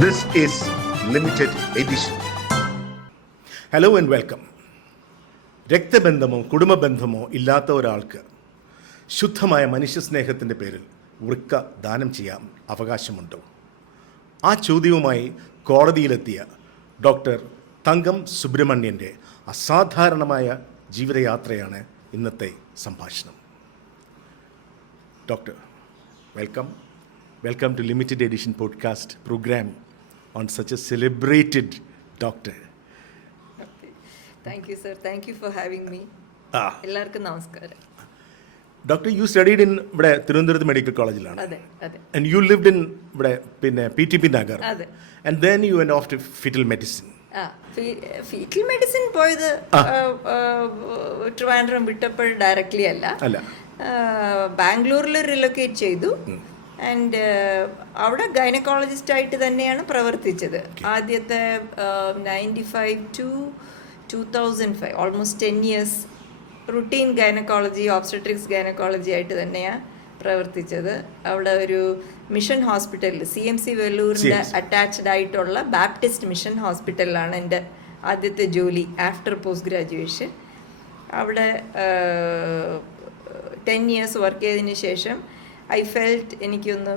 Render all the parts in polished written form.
This is limited edition. Hello and welcome. രക്തബന്ധമോ കുടുംബബന്ധമോ ഇല്ലാത്ത ഒരാൾക്ക് ശുദ്ധമായ മനുഷ്യസ്നേഹത്തിൻ്റെ പേരിൽ വൃക്ക ദാനം ചെയ്യാൻ അവകാശമുണ്ടോ? ആ ചോദ്യവുമായി കോടതിയിലെത്തിയ ഡോക്ടർ തങ്കം സുബ്രഹ്മണ്യൻ്റെ അസാധാരണമായ ജീവിതയാത്രയാണ് ഇന്നത്തെ സംഭാഷണം. Doctor, welcome to limited edition podcast program on such a celebrated doctor. Thank you, sir. Thank you for having me. എല്ലാവർക്കും നമസ്കാരം. Doctor, you studied in ഇവിടെ തിരുവനന്തപുരത്ത് മെഡിക്കൽ കോളേജിലാണ്. അതെ അതെ. And you lived in ഇവിടെ പിന്നെ PTP Nagar. അതെ. And then you went off to fetal medicine. Fetal medicine പോയത് ട്രിവാൻഡ്രം വിട്ടപ്പോൾ ഡയറക്ട്ലി അല്ല, ബാംഗ്ലൂരിൽ റിലൊക്കേറ്റ് ചെയ്തു. ആൻഡ് അവിടെ ഗൈനക്കോളജിസ്റ്റായിട്ട് തന്നെയാണ് പ്രവർത്തിച്ചത്. ആദ്യത്തെ 95 to 2005 almost 10 years routine gynaecology, obstetrics gynaecology ആയിട്ട് തന്നെയാണ് പ്രവർത്തിച്ചത്. അവിടെ ഒരു മിഷൻ ഹോസ്പിറ്റലിൽ CMC വെല്ലൂരിൻ്റെ അറ്റാച്ച്ഡ് ആയിട്ടുള്ള ബാപ്റ്റിസ്റ്റ് മിഷൻ ഹോസ്പിറ്റലിലാണ് എൻ്റെ ആദ്യത്തെ ജോലി ആഫ്റ്റർ പോസ്റ്റ് ഗ്രാജുവേഷൻ. അവിടെ 10 years വർക്ക് ചെയ്തതിന് ശേഷം ഐ ഫെൽറ്റ് എനിക്കൊന്ന്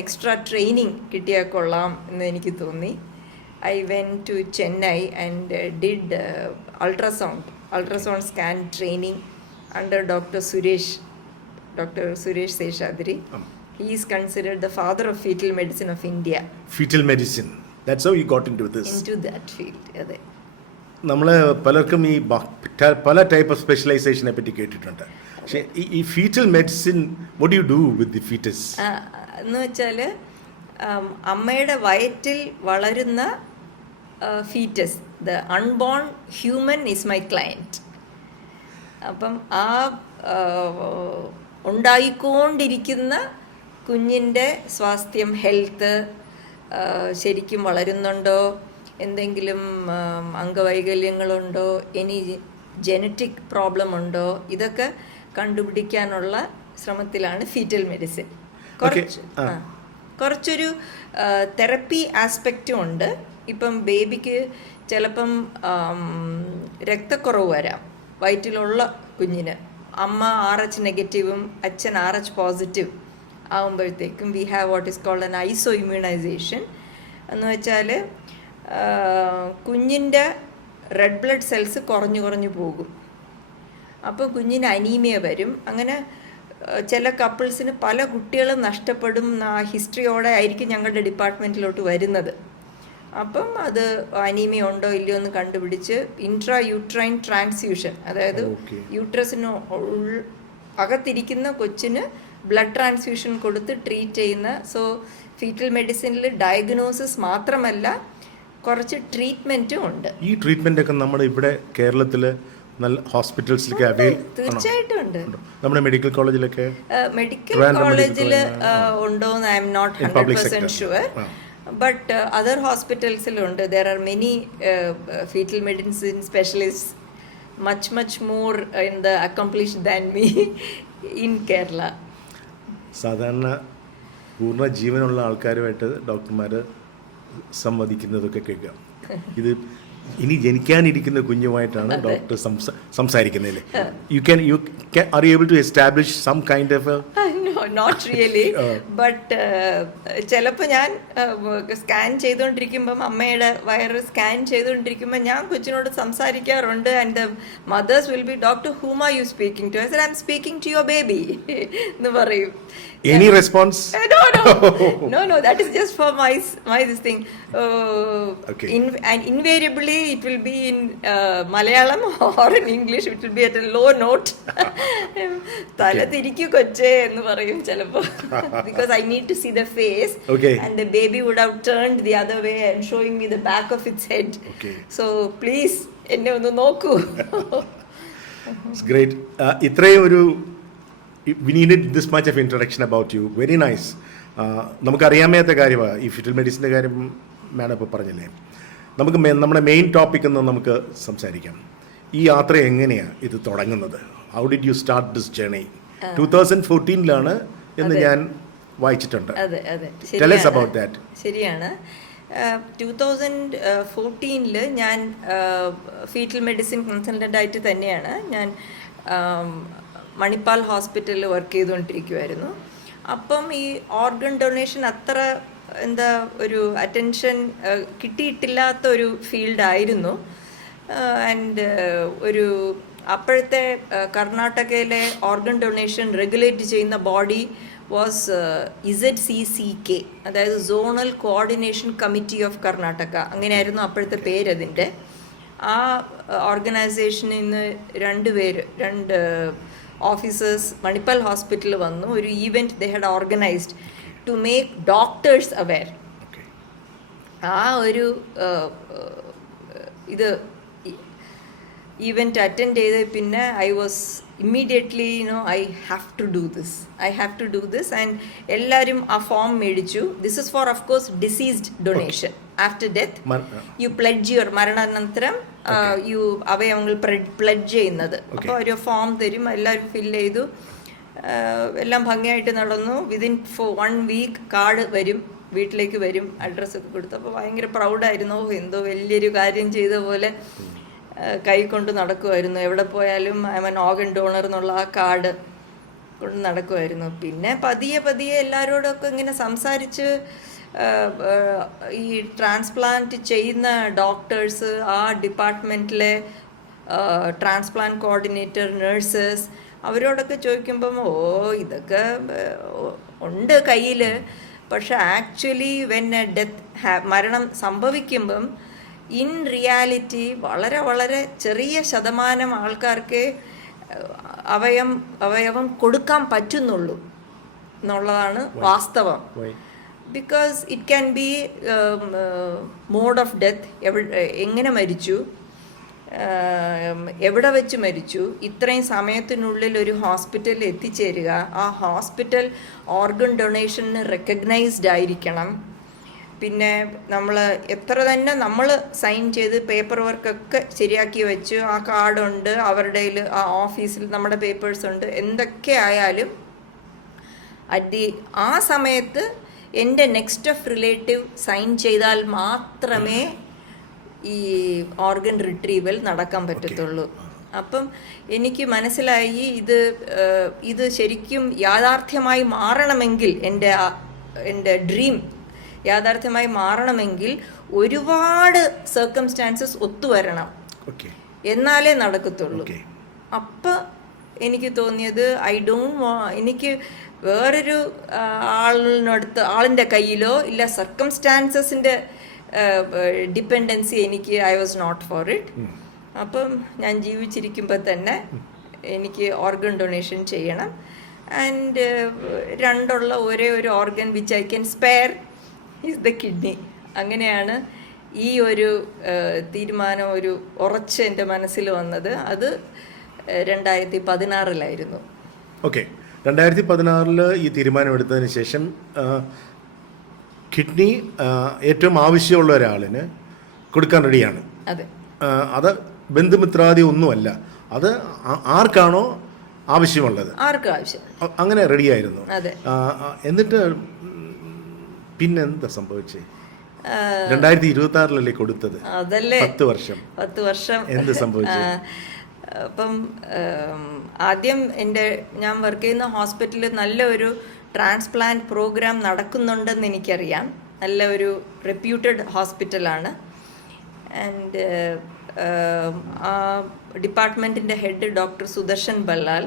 എക്സ്ട്രാ ട്രെയിനിങ് കിട്ടിയാൽ കൊള്ളാം എന്ന് എനിക്ക് തോന്നി. I went to Chennai and did ultrasound scan training under doctor Suresh Seshadri. He is considered the father of fetal medicine of India. Fetal medicine. That's how you got into this. Into that field. അതെ. നമ്മൾ പലർക്കും ഈ പല type of സ്പെഷ്യലൈസേഷനെ പറ്റി കേട്ടിട്ടുണ്ട്. പക്ഷേ ഈ fetal medicine what do you do with the fetus? എന്ന് വെച്ചാൽ അമ്മയുടെ വയറ്റിൽ വളരുന്ന fetus, the unborn human is my client. അപ്പം ആ ഉണ്ടായിക്കൊണ്ടിരിക്കുന്ന കുഞ്ഞിൻ്റെ സ്വാസ്ഥ്യം, ഹെൽത്ത്, ശരിക്കും വളരുന്നുണ്ടോ, എന്തെങ്കിലും അംഗവൈകല്യങ്ങളുണ്ടോ, ഇനി ജനറ്റിക് പ്രോബ്ലം ഉണ്ടോ, ഇതൊക്കെ കണ്ടുപിടിക്കാനുള്ള ശ്രമത്തിലാണ് ഫീറ്റൽ മെഡിസിൻ. കുറച്ചൊരു തെറപ്പി ആസ്പെക്റ്റും ഉണ്ട്. ഇപ്പം ബേബിക്ക് ചിലപ്പം രക്തക്കുറവ് വരാം വയറ്റിലുള്ള കുഞ്ഞിന്. അമ്മ RH നെഗറ്റീവും അച്ഛൻ RH പോസിറ്റീവ് ആകുമ്പോഴത്തേക്കും we have what is called an isoimmunization. എന്ന് വെച്ചാൽ കുഞ്ഞിൻ്റെ റെഡ് ബ്ലഡ് സെൽസ് കുറഞ്ഞു പോകും. അപ്പോൾ കുഞ്ഞിന് അനീമിയ വരും. അങ്ങനെ ചില കപ്പിൾസിന് പല കുട്ടികളും നഷ്ടപ്പെടും. ആ ഹിസ്റ്ററിയോടെ ആയിരിക്കും ഞങ്ങളുടെ ഡിപ്പാർട്ട്മെൻറ്റിലോട്ട് വരുന്നത്. അപ്പം അത് അനീമിയ ഉണ്ടോ ഇല്ലയോ എന്ന് കണ്ടുപിടിച്ച് ഇൻട്രാ യൂട്രൈൻ ട്രാൻസ്ഫ്യൂഷൻ, അതായത് യൂട്രസിന് അകത്തിരിക്കുന്ന കൊച്ചിന് ബ്ലഡ് ട്രാൻസ്ഫ്യൂഷൻ കൊടുത്ത് ട്രീറ്റ് ചെയ്യുന്ന. സോ ഫീറ്റൽ മെഡിസിനിൽ ഡയഗ്നോസിസ് മാത്രമല്ല, കുറച്ച് ട്രീറ്റ്മെൻറ്റും ഉണ്ട്. ഈ ട്രീറ്റ്മെൻ്റ് ഒക്കെ നമ്മുടെ ഇവിടെ കേരളത്തിൽ നല്ല ഹോസ്പിറ്റൽസിലൊക്കെ തീർച്ചയായിട്ടും ഉണ്ട്. നമ്മുടെ മെഡിക്കൽ കോളേജിലൊക്കെ ഉണ്ടോയെന്ന് I am not 100% sure. But other hospitals there are many fetal medicine specialists much more in the accomplished than me in Kerala. സാധാരണ പൂർണ്ണ ജീവനുള്ള ആൾക്കാരുമായിട്ട് ഡോക്ടർമാർ സംവദിക്കുന്നതൊക്കെ കേൾക്കാം. ഇത് ഇനി ജനിക്കാനിരിക്കുന്ന കുഞ്ഞുമായിട്ടാണ് ഡോക്ടർ സംസാരിക്കുന്നത്. Are you able to establish some kind of a not really but ചിലപ്പോൾ ഞാൻ സ്കാൻ ചെയ്തുകൊണ്ടിരിക്കുമ്പം അമ്മയുടെ വയറ് സ്കാൻ ചെയ്തുകൊണ്ടിരിക്കുമ്പോൾ ഞാൻ കൊച്ചിനോട് സംസാരിക്കാറുണ്ട്. And the mothers will be doctor whom are you speaking to? I said I'm speaking to your baby എന്ന് പറയും. Any response? No, that is just for my this thing. Okay. And invariably it will be in Malayalam or in English. It will be at a low note. തല തിരിക്കു കൊച്ചേ എന്ന് പറയും ചിലപ്പോൾ. Because I need to see the face. Okay. And the baby would have turned the other way and showing me the back of its head. Okay. So please എന്നെ ഒന്ന് നോക്കൂ. It's great. ഇത്രയും ഒരു we needed this much of introduction about you. Very nice. നമുക്കറിയാമേത്ത കാര്യമാണ് ഈ foetal മെഡിസിൻ്റെ കാര്യം. Madam ഇപ്പോൾ പറഞ്ഞില്ലേ, നമുക്ക് നമ്മുടെ മെയിൻ ടോപ്പിക് എന്ന് നമുക്ക് സംസാരിക്കാം. ഈ യാത്ര എങ്ങനെയാണ് ഇത് തുടങ്ങുന്നത്? How did you start this journey? 2014 എന്ന് ഞാൻ വായിച്ചിട്ടുണ്ട്. അതെ Tell us about that. ശരിയാണ്. 2014 ഞാൻ ഫീറ്റൽ മെഡിസിൻ കൺസൾട്ടൻ്റായിട്ട് തന്നെയാണ് ഞാൻ മണിപ്പാൽ ഹോസ്പിറ്റലിൽ വർക്ക് ചെയ്തുകൊണ്ടിരിക്കുമായിരുന്നു. അപ്പം ഈ ഓർഗൻ ഡൊണേഷൻ അത്ര എന്താ ഒരു അറ്റൻഷൻ കിട്ടിയിട്ടില്ലാത്ത ഒരു ഫീൽഡായിരുന്നു. ആൻഡ് ഒരു അപ്പോഴത്തെ കർണാടകയിലെ ഓർഗൻ ഡൊണേഷൻ റെഗുലേറ്റ് ചെയ്യുന്ന ബോഡി വാസ് ZCCK, അതായത് zonal coordination committee of Karnataka, അങ്ങനെയായിരുന്നു അപ്പോഴത്തെ പേരതിൻ്റെ. ആ ഓർഗനൈസേഷനിൽ നിന്ന് രണ്ട് ഓഫീസേഴ്സ് മണിപ്പാൽ ഹോസ്പിറ്റലിൽ വന്നു. ഒരു event they had organised to make doctors aware. ആ ഒരു ഇത് ഈവൻറ്റ് അറ്റൻഡ് ചെയ്ത് പിന്നെ I was immediately I have to do this and എല്ലാവരും ആ ഫോം മേടിച്ചു. This is for of course deceased donation. After death you pledge your മരണാനന്തരം you അവയവങ്ങൾ പ്ലെഡ്ജ് ചെയ്യുന്നത്. അപ്പോൾ ഒരു ഫോം തരും, എല്ലാവരും ഫില്ല് ചെയ്തു, എല്ലാം ഭംഗിയായിട്ട് നടന്നു. വിതിൻ 1 വീക്ക് കാർഡ് വരും, വീട്ടിലേക്ക് വരും, അഡ്രസ്സൊക്കെ കൊടുത്തു. അപ്പോൾ ഭയങ്കര പ്രൗഡായിരുന്നു. എന്തോ വലിയൊരു കാര്യം ചെയ്ത പോലെ കൈ കൊണ്ട് നടക്കുമായിരുന്നു. എവിടെ പോയാലും I M an organ donor എന്നുള്ള ആ കാർഡ് കൊണ്ട് നടക്കുമായിരുന്നു. പിന്നെ പതിയെ എല്ലാവരോടൊക്കെ ഇങ്ങനെ സംസാരിച്ച് ഈ ട്രാൻസ്പ്ലാന്റ് ചെയ്യുന്ന ഡോക്ടേഴ്സ്, ആ ഡിപ്പാർട്ട്മെൻറ്റിലെ ട്രാൻസ്പ്ലാന്റ് കോർഡിനേറ്റർ, നഴ്സസ്, അവരോടൊക്കെ ചോദിക്കുമ്പം ഇതൊക്കെ ഉണ്ട് കയ്യിൽ. പക്ഷെ ആക്ച്വലി വെൻ എ ഡെത്ത് മരണം സംഭവിക്കുമ്പം ഇൻ റിയാലിറ്റി വളരെ ചെറിയ ശതമാനം ആൾക്കാർക്ക് അവയവം കൊടുക്കാൻ പറ്റുന്നുള്ളൂ എന്നുള്ളതാണ് വാസ്തവം. Because it can be mode of death, എങ്ങനെ മരിച്ചു, എവിടെ വെച്ച് മരിച്ചു, ഇത്രയും സമയത്തിനുള്ളിൽ ഒരു ഹോസ്പിറ്റലിൽ എത്തിച്ചേരുക, ആ ഹോസ്പിറ്റൽ ഓർഗൻ ഡൊണേഷന് റെക്കഗ്നൈസ്ഡ് ആയിരിക്കണം. പിന്നെ നമ്മൾ എത്ര തന്നെ നമ്മൾ സൈൻ ചെയ്ത് പേപ്പർ വർക്കൊക്കെ ശരിയാക്കി വെച്ച് ആ കാർഡുണ്ട്, അവരുടെ ആ ഓഫീസിൽ നമ്മുടെ പേപ്പേഴ്സ് ഉണ്ട്, എന്തൊക്കെ ആയാലും ആ സമയത്ത് എൻ്റെ നെക്സ്റ്റ് ഓഫ് റിലേറ്റീവ് സൈൻ ചെയ്താൽ മാത്രമേ ഈ ഓർഗൻ റിട്രീവൽ നടക്കാൻ പറ്റത്തുള്ളൂ. അപ്പം എനിക്ക് മനസ്സിലായി ഇത് ശരിക്കും യാഥാർത്ഥ്യമായി മാറണമെങ്കിൽ, എൻ്റെ ഡ്രീം യാഥാർത്ഥ്യമായി മാറണമെങ്കിൽ ഒരുപാട് സർക്കംസ്റ്റാൻസസ് ഒത്തുവരണം, എന്നാലേ നടക്കത്തുള്ളൂ. അപ്പം എനിക്ക് തോന്നിയത് എനിക്ക് വേറൊരു ആളിൻ്റെ കയ്യിലോ ഇല്ല സർക്കംസ്റ്റാൻസസിൻ്റെ dependency I was not for it. അപ്പം ഞാൻ ജീവിച്ചിരിക്കുമ്പോൾ തന്നെ എനിക്ക് ഓർഗൻ ഡൊണേഷൻ ചെയ്യണം. ആൻഡ് രണ്ടുള്ള ഒരേ ഒരു organ which I can spare is the kidney. അങ്ങനെയാണ് ഈ ഒരു തീരുമാനം ഉറച്ച് എൻ്റെ മനസ്സിൽ വന്നത്. അത് 2016 ഓക്കെ, 2016 ഈ തീരുമാനമെടുത്തതിന് ശേഷം കിഡ്നി ഏറ്റവും ആവശ്യമുള്ള ഒരാളിന് കൊടുക്കാൻ റെഡിയാണ്. അതെ, അത് ബന്ധുമിത്രാദി ഒന്നുമല്ല, അത് ആർക്കാണോ ആവശ്യമുള്ളത് അങ്ങനെ റെഡിയായിരുന്നു. എന്നിട്ട് പിന്നെന്താ സംഭവിച്ചേ? 2026 കൊടുത്തത്, 10 വർഷം എന്ത് സംഭവിച്ചു? അപ്പം ആദ്യം ഞാൻ വർക്ക് ചെയ്യുന്ന ഹോസ്പിറ്റലിൽ നല്ല ഒരു ട്രാൻസ്പ്ലാന്റ് പ്രോഗ്രാം നടക്കുന്നുണ്ടെന്ന് എനിക്കറിയാം. നല്ല ഒരു റെപ്യൂട്ടഡ് ഹോസ്പിറ്റലാണ്. ആൻഡ് ആ ഡിപ്പാർട്ട്മെൻറ്റിൻ്റെ ഹെഡ് ഡോക്ടർ സുദർശൻ ബല്ലാൽ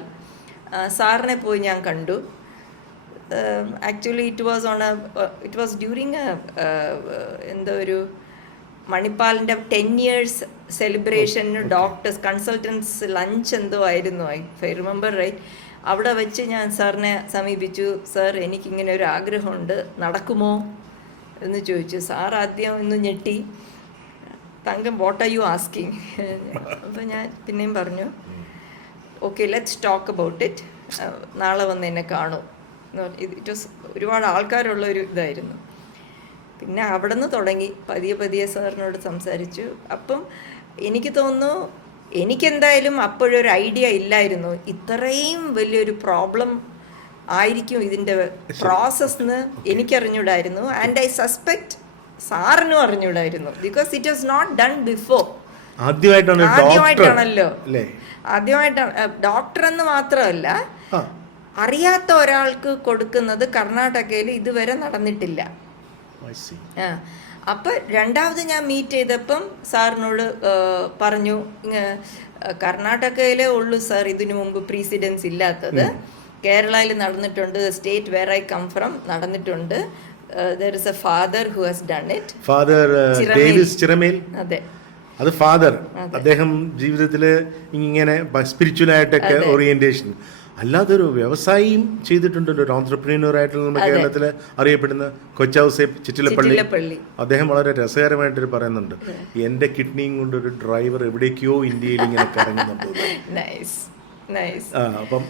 സാറിനെ പോയി ഞാൻ കണ്ടു. ആക്ച്വലി ഇറ്റ് വാസ് ഡ്യൂറിങ് എന്തോ ഒരു മണിപ്പാലിൻ്റെ 10 years സെലിബ്രേഷന് ഡോക്ടേഴ്സ് കൺസൾട്ടൻസ് ലഞ്ച് എന്തോ ആയിരുന്നു, ഐ റിമെമ്പർ റൈറ്റ്. അവിടെ വെച്ച് ഞാൻ സാറിനെ സമീപിച്ചു. സാർ, എനിക്കിങ്ങനെ ഒരു ആഗ്രഹമുണ്ട്, നടക്കുമോ എന്ന് ചോദിച്ചു. സാർ ആദ്യം ഒന്ന് ഞെട്ടി, തങ്കം വാട്ട് ആർ യു ആസ്കിങ്? അപ്പോൾ ഞാൻ പിന്നെയും പറഞ്ഞു, okay let's talk about it, നാളെ വന്ന് എന്നെ കാണൂ. ഇറ്റ് വാസ് ഒരുപാട് ആൾക്കാരുള്ള ഒരു ഇതായിരുന്നു. പിന്നെ അവിടെ നിന്ന് തുടങ്ങി പതിയെ സാറിനോട് സംസാരിച്ചു. അപ്പം എനിക്ക് തോന്നുന്നു, എനിക്കെന്തായാലും അപ്പോഴൊരു ഐഡിയ ഇല്ലായിരുന്നു ഇത്രയും വലിയൊരു പ്രോബ്ലം ആയിരിക്കും ഇതിൻ്റെ പ്രോസസ്ന്ന് എനിക്കറിഞ്ഞൂടായിരുന്നു. ആൻഡ് ഐ സസ്പെക്റ്റ് സാറിനും അറിഞ്ഞൂടായിരുന്നു, because it was not done before. ആദ്യമായിട്ടാണല്ലോ ആദ്യമായിട്ടാണ് ഡോക്ടർ എന്ന് മാത്രമല്ല, അറിയാത്ത ഒരാൾക്ക് കൊടുക്കുന്നത് കർണാടകയിൽ ഇതുവരെ നടന്നിട്ടില്ല. അപ്പം രണ്ടാമത് ഞാൻ മീറ്റ് ചെയ്തപ്പം സാറിനോട് പറഞ്ഞു, കർണാടകയിലേ ഉള്ളൂ സാർ ഇതിനു മുമ്പ് പ്രീസിഡൻസ് ഇല്ലാത്തത്, കേരളയിൽ നടന്നിട്ടുണ്ട്, state where I come from നടന്നിട്ടുണ്ട്, there is a father who has done it. Father Davis Chiramel. അതെ, അത് ഫാദർ. അദ്ദേഹം ജീവിതത്തിൽ ഇങ്ങനെ സ്പിരിച്വൽ ആയിട്ടൊക്കെ ഓറിയന്റേഷൻ, അല്ലാതൊരു വ്യവസായിയും ചെയ്തിട്ടുണ്ടല്ലോ, ഒരു ഓൺട്രപ്രീനർ ആയിട്ടുള്ള നമ്മുടെ കേരളത്തിൽ അറിയപ്പെടുന്ന കൊച്ചൗസേപ്പ് ചിറ്റിലപ്പള്ളി. അദ്ദേഹം വളരെ രസകരമായിട്ട് പറയുന്നുണ്ട്, എന്റെ കിഡ്നിയും കൊണ്ട് ഒരു ഡ്രൈവർ എവിടേക്കോ ഇന്ത്യയിൽ ഇങ്ങനെ കറങ്ങുന്നുണ്ട്. അപ്പം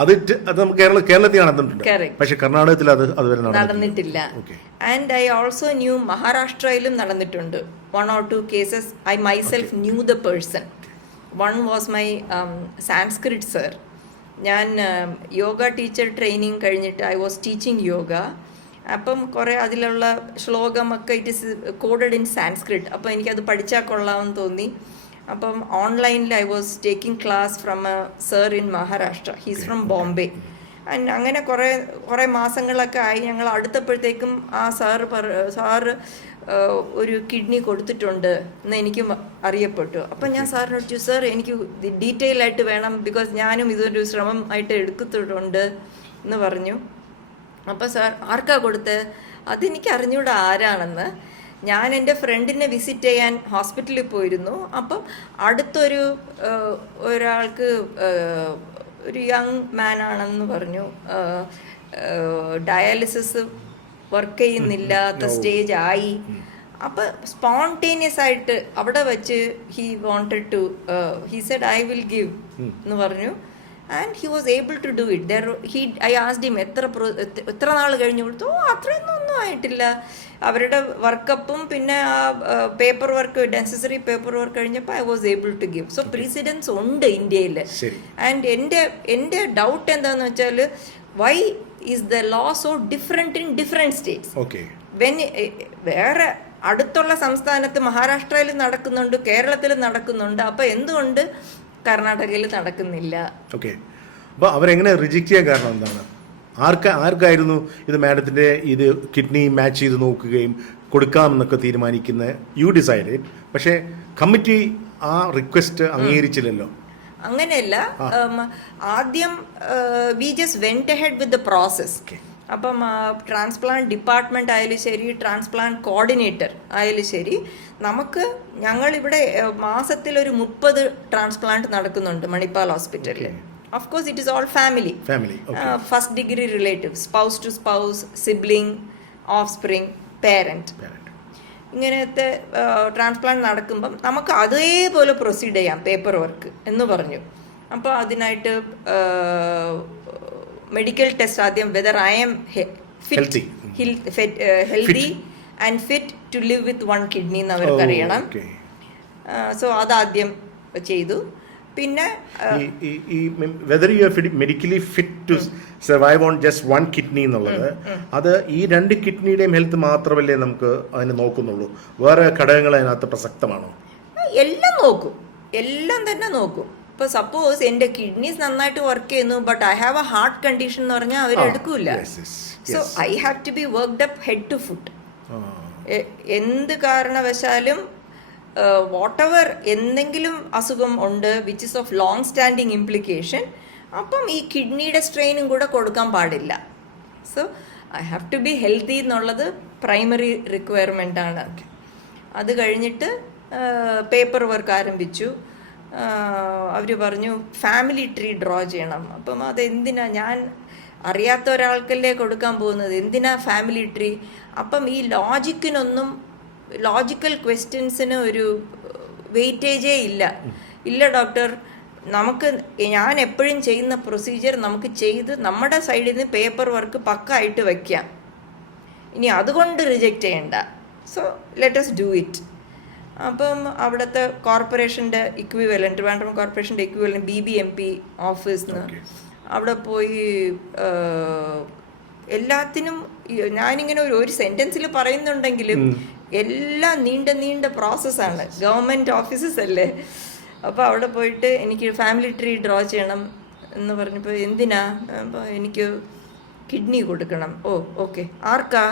അത് നമുക്ക് കേരളത്തിൽ നടന്നിട്ടുണ്ട്, പക്ഷെ കർണാടകത്തിൽ അത് അതുവരെ നടന്നിട്ടില്ല. ആൻഡ് ഐ ഓൾസോ ന്യൂ മഹാരാഷ്ട്രയിലും നടന്നിട്ടുണ്ട്. 1 or 2 cases I myself knew the person. One was my Sanskrit sir. ഞാൻ യോഗ ടീച്ചർ ട്രെയിനിങ് കഴിഞ്ഞിട്ട് ഐ വാസ് ടീച്ചിങ് യോഗ. അപ്പം കുറേ അതിലുള്ള ശ്ലോകമൊക്കെ it is coded in Sanskrit. അപ്പം എനിക്കത് പഠിച്ചാൽ കൊള്ളാമെന്ന് തോന്നി. അപ്പം ഓൺലൈനിൽ I was taking class from a sir in Maharashtra. He's from Bombay. And അങ്ങനെ കുറേ മാസങ്ങളൊക്കെ ആയി. ഞങ്ങൾ അടുത്തപ്പോഴത്തേക്കും ആ സാറ് ഒരു കിഡ്നി കൊടുത്തിട്ടുണ്ട് എന്ന് എനിക്ക് അറിയപ്പെട്ടു. അപ്പം ഞാൻ സാറിനോട് ചോദിച്ചു, സാർ എനിക്ക് ഡീറ്റെയിൽ ആയിട്ട് വേണം, ബിക്കോസ് ഞാനും ഇതൊരു ശ്രമം ആയിട്ട് എടുത്തിട്ടുണ്ട് എന്ന് പറഞ്ഞു. അപ്പോൾ സാർ ആർക്കാ കൊടുത്തത്? അതെനിക്ക് അറിഞ്ഞൂടെ ആരാണെന്ന്. ഞാൻ എൻ്റെ ഫ്രണ്ടിനെ വിസിറ്റ് ചെയ്യാൻ ഹോസ്പിറ്റലിൽ പോയിരുന്നു. അപ്പം അടുത്തൊരു ഒരാൾക്ക് ഒരു യങ് മാൻ ആണെന്ന് പറഞ്ഞു, ഡയാലിസിസ് വർക്ക് ചെയ്യുന്നില്ലാത്ത സ്റ്റേജ് ആയി. അപ്പം സ്പോണ്ടേനിയസ് ആയിട്ട് അവിടെ വെച്ച് he said I will give എന്ന് പറഞ്ഞു. And he was able to do it. I asked him എത്ര നാൾ കഴിഞ്ഞു കൊടുത്തു? അത്രയൊന്നും ആയിട്ടില്ല. അവരുടെ വർക്കപ്പും പിന്നെ ആ paper work, necessary paper work കഴിഞ്ഞപ്പോൾ I was able to give. So precedence ഉണ്ട് ഇന്ത്യയിൽ. ആൻഡ് എൻ്റെ ഡൗട്ട് എന്താണെന്ന് വെച്ചാൽ, why is the law so different in different states? വേറെ അടുത്തുള്ള സംസ്ഥാനത്ത് മഹാരാഷ്ട്രയിൽ നടക്കുന്നുണ്ട്, കേരളത്തിൽ നടക്കുന്നുണ്ട്, അപ്പോൾ എന്തുകൊണ്ട് കർണാടകയിൽ നടക്കുന്നില്ല? ഓക്കെ, അപ്പോൾ അവരെങ്ങനെ റിജക്റ്റ് ചെയ്യാൻ കാരണം എന്താണ്? ആർക്കായിരുന്നു ഇത് മാഡത്തിൻ്റെ ഇത് കിഡ്നി മാച്ച് ചെയ്ത് നോക്കുകയും കൊടുക്കാമെന്നൊക്കെ തീരുമാനിക്കുന്ന യു ഡിസൈഡഡ്, പക്ഷേ കമ്മിറ്റി ആ റിക്വസ്റ്റ് അംഗീകരിച്ചില്ലല്ലോ? അങ്ങനെയല്ല. ആദ്യം we just went ahead with the process. അപ്പം ട്രാൻസ്പ്ലാന്റ് ഡിപ്പാർട്ട്മെന്റ് ആയാലും ശരി, ട്രാൻസ്പ്ലാന്റ് കോർഡിനേറ്റർ ആയാലും ശരി, ഞങ്ങളിവിടെ മാസത്തിൽ ഒരു 30 ട്രാൻസ്പ്ലാന്റ് നടക്കുന്നുണ്ട് മണിപ്പാൽ ഹോസ്പിറ്റലിൽ. Of course it is all family, first degree relative, spouse to spouse, sibling, offspring, parent, ഇങ്ങനത്തെ ട്രാൻസ്പ്ലാന്റ് നടക്കുമ്പം നമുക്ക് അതേപോലെ പ്രൊസീഡ് ചെയ്യാം പേപ്പർ വർക്ക് എന്ന് പറഞ്ഞു. അപ്പോൾ അതിനായിട്ട് മെഡിക്കൽ ടെസ്റ്റ് ആദ്യം, whether I am healthy and fit to live with 1 kidney എന്ന് അവർക്കറിയണം. സോ അതാദ്യം ചെയ്തു. പിന്നെ whether you are medically fit to survive on just 1 kidney എന്നുള്ളത്, അത് ഈ 2 കിഡ്നിയുടെയും ഹെൽത്ത് മാത്രമല്ലേ നമുക്ക് അതിന് നോക്കുന്നുള്ളൂ? വേറെ ഘടകങ്ങൾ അതിനകത്ത് പ്രസക്തമാണോ? എല്ലാം നോക്കും, എല്ലാം തന്നെ നോക്കും. ഇപ്പോൾ സപ്പോസ് എൻ്റെ കിഡ്നീസ് നന്നായിട്ട് വർക്ക് ചെയ്യുന്നു, but I have a heart condition എന്ന് പറഞ്ഞാൽ അവരെടുക്കൂല. So I have to be worked up head to foot. എന്ത് കാരണവശാലും വാട്ടെവർ എന്തെങ്കിലും അസുഖം ഉണ്ട് which is of long standing implication, അപ്പം ഈ കിഡ്നിയുടെ സ്ട്രെയിനും കൂടെ കൊടുക്കാൻ പാടില്ല. So I have to be healthy എന്നുള്ളത് പ്രൈമറി റിക്വയർമെൻ്റ് ആണ്. അത് കഴിഞ്ഞിട്ട് പേപ്പർ വർക്ക് ആരംഭിച്ചു. അവർ പറഞ്ഞു ഫാമിലി ട്രീ ഡ്രോ ചെയ്യണം. അപ്പം അതെന്തിനാ, ഞാൻ അറിയാത്ത ഒരാൾക്കല്ലേ കൊടുക്കാൻ പോകുന്നത്, എന്തിനാ ഫാമിലി ട്രീ? അപ്പം ഈ ലോജിക്കൽ ക്വസ്റ്റ്യൻസിന് ഒരു വെയിറ്റേജേ ഇല്ല ഡോക്ടർ. ഞാൻ എപ്പോഴും ചെയ്യുന്ന പ്രൊസീജിയർ നമുക്ക് ചെയ്ത് നമ്മുടെ സൈഡിൽ നിന്ന് പേപ്പർ വർക്ക് പക്കായിട്ട് വയ്ക്കാം, ഇനി അതുകൊണ്ട് റിജക്റ്റ് ചെയ്യണ്ട. So let us do it. അപ്പം അവിടുത്തെ കോർപ്പറേഷൻ്റെ ഇക്വിവലൻറ്റ്, ട്രിവാൻഡ്രം കോർപ്പറേഷൻ്റെ ഇക്വിവലൻറ്റ് BBMP ഓഫീസിൽ നിന്ന് അവിടെ പോയി എല്ലാത്തിനും ഞാനിങ്ങനെ ഒരു സെൻറ്റൻസിൽ പറയുന്നുണ്ടെങ്കിലും എല്ലാം നീണ്ട പ്രോസസ്സാണ്, ഗവൺമെൻറ് ഓഫീസസ് അല്ലേ. അപ്പോൾ അവിടെ പോയിട്ട് എനിക്ക് ഫാമിലി ട്രീ ഡ്രോ ചെയ്യണം എന്ന് പറഞ്ഞപ്പോൾ എന്തിനാ, അപ്പോൾ എനിക്ക് കിഡ്നി കൊടുക്കണം. ഓ ഓക്കെ, ആർക്കാ,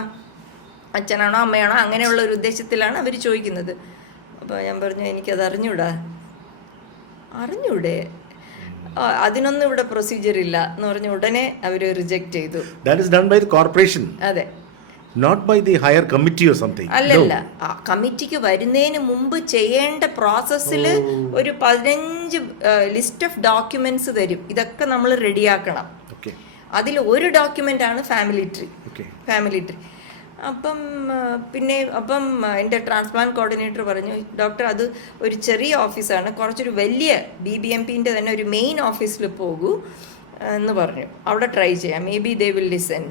അച്ഛനാണോ അമ്മയാണോ, അങ്ങനെയുള്ള ഒരു ഉദ്ദേശത്തിലാണ് അവർ ചോദിക്കുന്നത്. അപ്പോൾ ഞാൻ പറഞ്ഞു എനിക്കത് അറിഞ്ഞൂടെ, അതിനൊന്നും ഇവിടെ പ്രൊസീജിയർ ഇല്ല എന്ന് പറഞ്ഞ് ഉടനെ അവർ റിജക്റ്റ് ചെയ്തു. That is done by the corporation. അതെ, not by the higher committee or something. അല്ലല്ല, ആ കമ്മിറ്റിക്ക് വരുന്നതിന് മുമ്പ് ചെയ്യേണ്ട പ്രോസസ്സിൽ ഒരു 15 ലിസ്റ്റ് ഓഫ് ഡോക്യുമെന്റ്സ് തരും. ഇതൊക്കെ നമ്മൾ റെഡിയാക്കണം. Okay. അതിൽ ഒരു ഡോക്യുമെന്റ് ആണ് ഫാമിലി ട്രീ. Okay. അപ്പം എൻ്റെ ട്രാൻസ്പ്ലാന്റ് കോർഡിനേറ്റർ പറഞ്ഞു, ഡോക്ടർ അത് ഒരു ചെറിയ ഓഫീസാണ്, കുറച്ചൊരു വലിയ BBMPൻ്റെ തന്നെ ഒരു മെയിൻ ഓഫീസിൽ പോകൂ എന്ന് പറഞ്ഞു. അവിടെ ട്രൈ ചെയ്യാം, may be they will listen.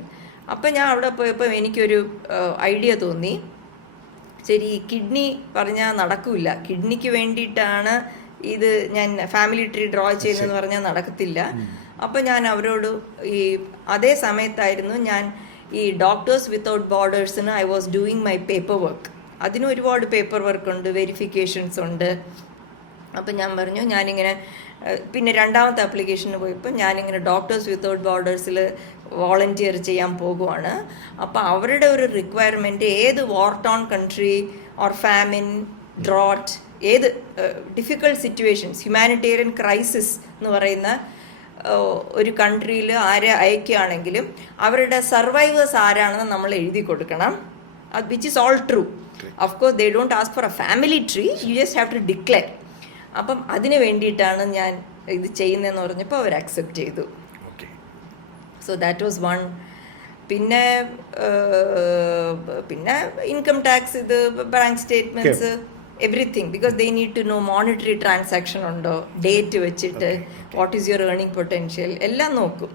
അപ്പം ഞാൻ അവിടെ പോയപ്പോൾ എനിക്കൊരു ഐഡിയ തോന്നി. ശരി, കിഡ്നി പറഞ്ഞാൽ നടക്കില്ല, കിഡ്നിക്ക് വേണ്ടിയിട്ടാണ് ഇത് ഞാൻ ഫാമിലി ട്രീ ഡ്രോ ചെയ്യുന്നതെന്ന് പറഞ്ഞാൽ നടക്കത്തില്ല. അപ്പം ഞാൻ അവരോട് അതേ സമയത്തായിരുന്നു ഞാൻ ഈ ഡോക്ടേഴ്സ് വിത്തൗട്ട് ബോർഡേഴ്സിന് I was doing my paper work. അതിന് ഒരുപാട് പേപ്പർ വർക്ക് ഉണ്ട്, വെരിഫിക്കേഷൻസ് ഉണ്ട്. അപ്പം ഞാൻ പറഞ്ഞു ഞാനിങ്ങനെ, പിന്നെ രണ്ടാമത്തെ ആപ്ലിക്കേഷന് പോയപ്പോൾ ഞാനിങ്ങനെ ഡോക്ടേഴ്സ് വിത്തൗട്ട് ബോർഡേഴ്സിൽ വോളണ്ടിയർ ചെയ്യാൻ പോകുവാണ്. അപ്പോൾ അവരുടെ ഒരു റിക്വയർമെൻറ്റ് ഏത് war torn country or famine, drought, ഏത് ഡിഫിക്കൾട്ട് സിറ്റുവേഷൻസ്, ഹ്യൂമാനിറ്റേറിയൻ ക്രൈസിസ് എന്ന് പറയുന്ന ഒരു കൺട്രിയിൽ ആരെ അയക്കുകയാണെങ്കിലും അവരുടെ സർവൈവേഴ്സ് ആരാണെന്ന് നമ്മൾ എഴുതി കൊടുക്കണം. Which is all true. Of course they don't ask for a family tree, you just have to declare. അപ്പം അതിന് വേണ്ടിയിട്ടാണ് ഞാൻ ഇത് ചെയ്യുന്നതെന്ന് പറഞ്ഞപ്പോൾ അവർ അക്സെപ്റ്റ് ചെയ്തു. So that was one. പിന്നെ ഇൻകം ടാക്സ്, ഇത് bank statements, everything, because they need to know monetary transaction ഉണ്ടോ, ഡേറ്റ് വെച്ചിട്ട് what is your earning potential എല്ലാം നോക്കും.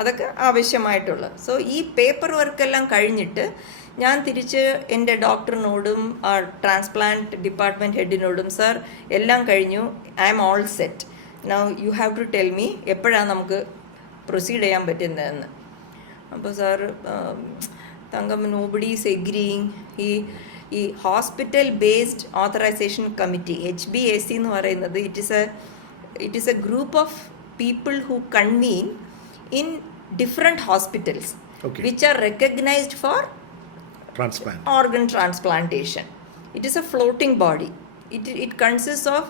അതൊക്കെ ആവശ്യമായിട്ടുള്ള. സോ ഈ പേപ്പർ വർക്കെല്ലാം കഴിഞ്ഞിട്ട് ഞാൻ തിരിച്ച് എൻ്റെ ഡോക്ടറിനോടും ട്രാൻസ്പ്ലാന്റ് ഡിപ്പാർട്ട്മെൻറ്റ് ഹെഡിനോടും, സർ എല്ലാം കഴിഞ്ഞു, I am all set, now you have to tell me എപ്പോഴാണ് നമുക്ക് പ്രൊസീഡ് ചെയ്യാൻ പറ്റുന്നതെന്ന്. അപ്പോൾ സാർ, തങ്കം, നോബഡി ഈസ് എഗ്രീയിങ്. ഈ hospital based authorization committee, HBAC എന്ന് പറയുന്നത്, it is a group of people who convene in different hospitals which are recognized for organ transplantation. It is a floating body. It consists of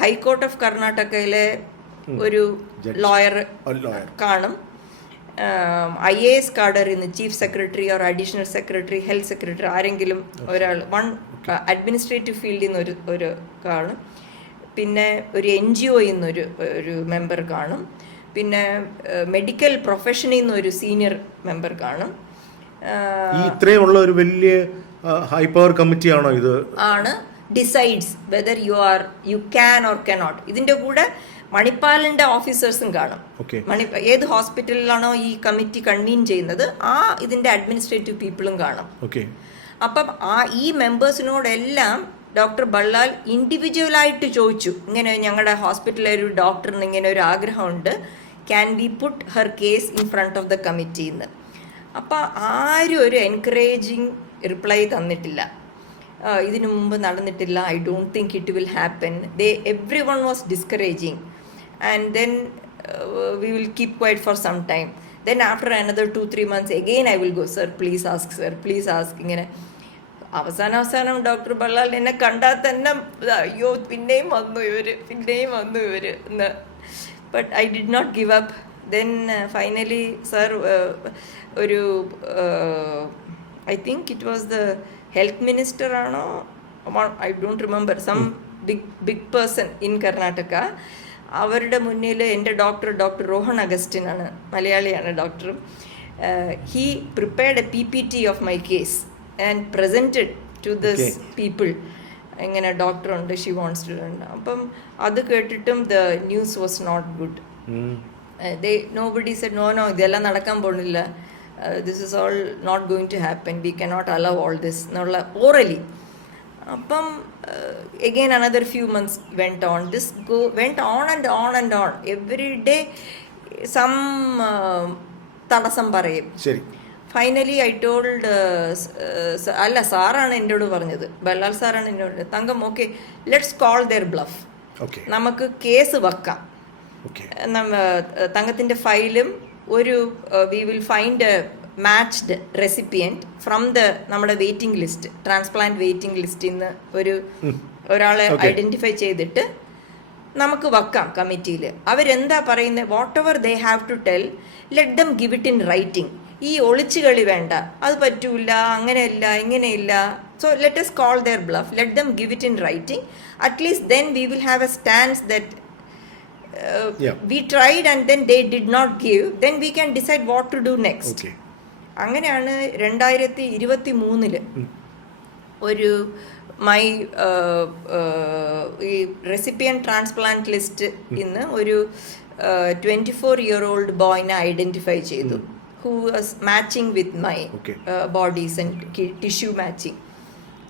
High Court of Karnataka ഒരു lawyer കാണും, IAS cadre ഇന്ന് chief secretary or additional secretary, health secretary, ആരെങ്കിലും ഒരാൾ, one administrative ഫീൽഡിൽ നിന്ന് ഒരു കാണും, പിന്നെ ഒരു NGO ഒരു മെമ്പർ കാണും, പിന്നെ മെഡിക്കൽ പ്രൊഫഷനിൽ നിന്ന് ഒരു സീനിയർ മെമ്പർ കാണും. ഇത്രയുള്ള ഒരു വലിയ ഹൈ പവർ കമ്മിറ്റി ആണോ ഇത്? ആണ്, decides whether you can or cannot. ഇതിന്റെ കൂടെ മണിപ്പാലിന്റെ ഓഫീസേഴ്സും കാണും. ഏത് ഹോസ്പിറ്റലിലാണോ ഈ കമ്മിറ്റി കൺവീൻ ചെയ്യുന്നത് ഇതിന്റെ അഡ്മിനിസ്ട്രേറ്റീവ് പീപ്പിളും കാണും. അപ്പം ഈ മെമ്പേഴ്സിനോടെല്ലാം ഡോക്ടർ ബള്ളാൽ ഇൻഡിവിജ്വലായിട്ട് ചോദിച്ചു, ഇങ്ങനെ ഞങ്ങളുടെ ഹോസ്പിറ്റലിലെ ഒരു ഡോക്ടറിന് ഇങ്ങനെ ഒരു ആഗ്രഹമുണ്ട്, can we put her case in front of the committee എന്ന്. അപ്പം ആരും ഒരു എൻകറേജിങ് റിപ്ലൈ തന്നിട്ടില്ല. ഇതിനു മുമ്പ് നടന്നിട്ടില്ല, I don't think it will happen, everyone was discouraging. And then we will keep quiet for some time. Then after another 2-3 months again I will go, sir please ask, sir please ask. ഇങ്ങനെ അവസാനം doctor ബള്ളാൽ എന്നെ കണ്ടാൽ തന്നെ അയ്യോ പിന്നെയും വന്നു ഇവർ എന്ന്. But I did not give up. Then finally sir ഒരു I think it was the health minister ആണോ, I don't remember, some big person in Karnataka, അവരുടെ മുന്നിൽ എൻ്റെ ഡോക്ടർ റോഹൺ അഗസ്റ്റിൻ ആണ്, മലയാളിയാണ് ഡോക്ടറും. He prepared a PPT of my case and presented to this people. ഇങ്ങനെ ഡോക്ടറുണ്ട്, ഷി വാണ്ട്സ് ടു. അപ്പം അത് കേട്ടിട്ടും the news was not good. Nobody said no ഇതെല്ലാം നടക്കാൻ പോകുന്നില്ല, this is all not going to happen, we cannot allow all this എന്നുള്ള orally. അപ്പം again another few months went on. This went on and on. Every day some തടസ്സം പറയും. Finally I told, അല്ല സാറാണ് എന്നോട് പറഞ്ഞത്, ബല്ലാൽ സാറാണ് എന്നോട്, Thankam okay let's call their bluff, okay നമുക്ക് കേസ് വെക്കാം, ഓക്കെ തങ്കത്തിൻ്റെ ഫയലും ഒരു we will find matched recipient from നമ്മുടെ വെയിറ്റിംഗ് ലിസ്റ്റ്, ട്രാൻസ്പ്ലാന്റ് വെയിറ്റിംഗ് ലിസ്റ്റിൽ നിന്ന് ഒരാളെ ഐഡൻറ്റിഫൈ ചെയ്തിട്ട് നമുക്ക് വെക്കാം കമ്മിറ്റിയിൽ. അവരെന്താ പറയുന്നത്, whatever they have to tell let them give it in writing. ഈ ഒളിച്ചുകളി വേണ്ട, അത് പറ്റൂല, അങ്ങനെയല്ല ഇങ്ങനെയില്ല. So let us call their bluff, let them give it in writing. At least then we will have a stance that we tried and then they did not give, then we can decide what to do next. അങ്ങനെയാണ് 2023 ഒരു my ഈ recipient transplant list ഇന്ന് ഒരു 24-year-old ബോയ്നെ identify ചെയ്തു, who was matching with my bodies and tissue matching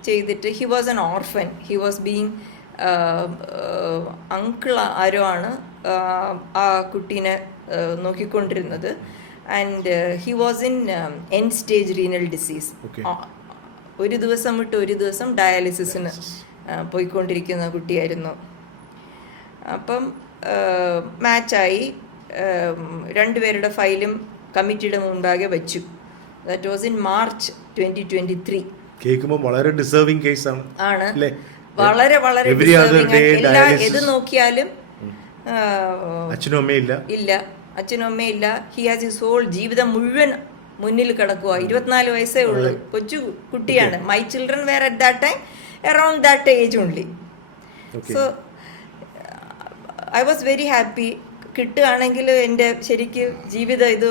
ചെയ്തിട്ട്. He was an orphan, he was being uncle ആരോ ആണ് ആ കുട്ടീനെ നോക്കിക്കൊണ്ടിരുന്നത്. And he was in end stage renal disease. ഒരു ദിവസം വിട്ട് ഒരു ദിവസം ഡയാലിസിസിന് പോയിക്കൊണ്ടിരിക്കുന്ന കുട്ടിയായിരുന്നു. അപ്പം മാച്ചായി, രണ്ടുപേരുടെ ഫയലും കമ്മിറ്റിയുടെ മുൻപാകെ വെച്ചു. That was in March 2023. കേൾക്കുമ്പോൾ വളരെ ഡിസേർവിംഗ് കേസാണ് ആണ്, വളരെ വളരെ എല്ലാ എത് നോക്കിയാലും അച്ഛനും അമ്മയില്ല, ഇല്ല അച്ഛനും അമ്മയില്ല. ഹി ഹാസ് ഹിസ് ഹോൾ ജീവിതം മുഴുവൻ മുന്നിൽ കിടക്കുക. 24 വയസ്സേ ഉള്ളൂ, കൊച്ചു കുട്ടിയാണ്. My children were at that time around that age only. So I was very happy. കിട്ടുകയാണെങ്കിൽ എൻ്റെ ശരിക്ക് ജീവിതം ഇത്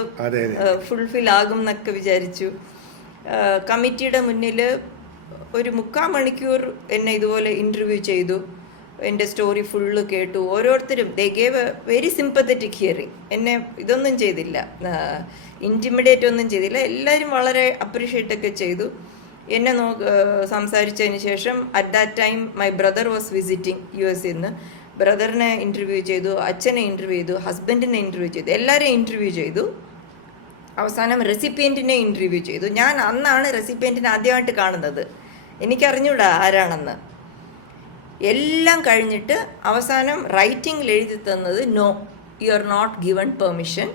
ഫുൾഫിൽ ആകും എന്നൊക്കെ വിചാരിച്ചു. കമ്മിറ്റിയുടെ മുന്നിൽ ഒരു 3/4 മണിക്കൂർ എന്നെ ഇതുപോലെ ഇൻ്റർവ്യൂ ചെയ്തു. എൻ്റെ സ്റ്റോറി ഫുള്ള് കേട്ടു. ഓരോരുത്തരും they gave A very sympathetic hearing. എന്നെ ഇതൊന്നും ചെയ്തില്ല, ഇൻറ്റിമിഡേറ്റ് ഒന്നും ചെയ്തില്ല. എല്ലാവരും വളരെ അപ്രീഷിയേറ്റൊക്കെ ചെയ്തു. എന്നെ സംസാരിച്ചതിന് ശേഷം at that time my brother was visiting US നിന്ന്. ബ്രദറിനെ ഇൻ്റർവ്യൂ ചെയ്തു, അച്ഛനെ ഇൻ്റർവ്യൂ ചെയ്തു, ഹസ്ബൻഡിനെ ഇൻ്റർവ്യൂ ചെയ്തു, എല്ലാവരെയും ഇൻ്റർവ്യൂ ചെയ്തു. അവസാനം റെസിപ്പിയൻറ്റിനെ ഇൻ്റർവ്യൂ ചെയ്തു. ഞാൻ അന്നാണ് റെസിപ്പിയൻറ്റിനെ ആദ്യമായിട്ട് കാണുന്നത്. എനിക്കറിഞ്ഞൂടാ ആരാണെന്ന്. എല്ലാം കഴിഞ്ഞിട്ട് അവസാനം റൈറ്റിംഗിൽ എഴുതി തന്നത് no, you are not given permission.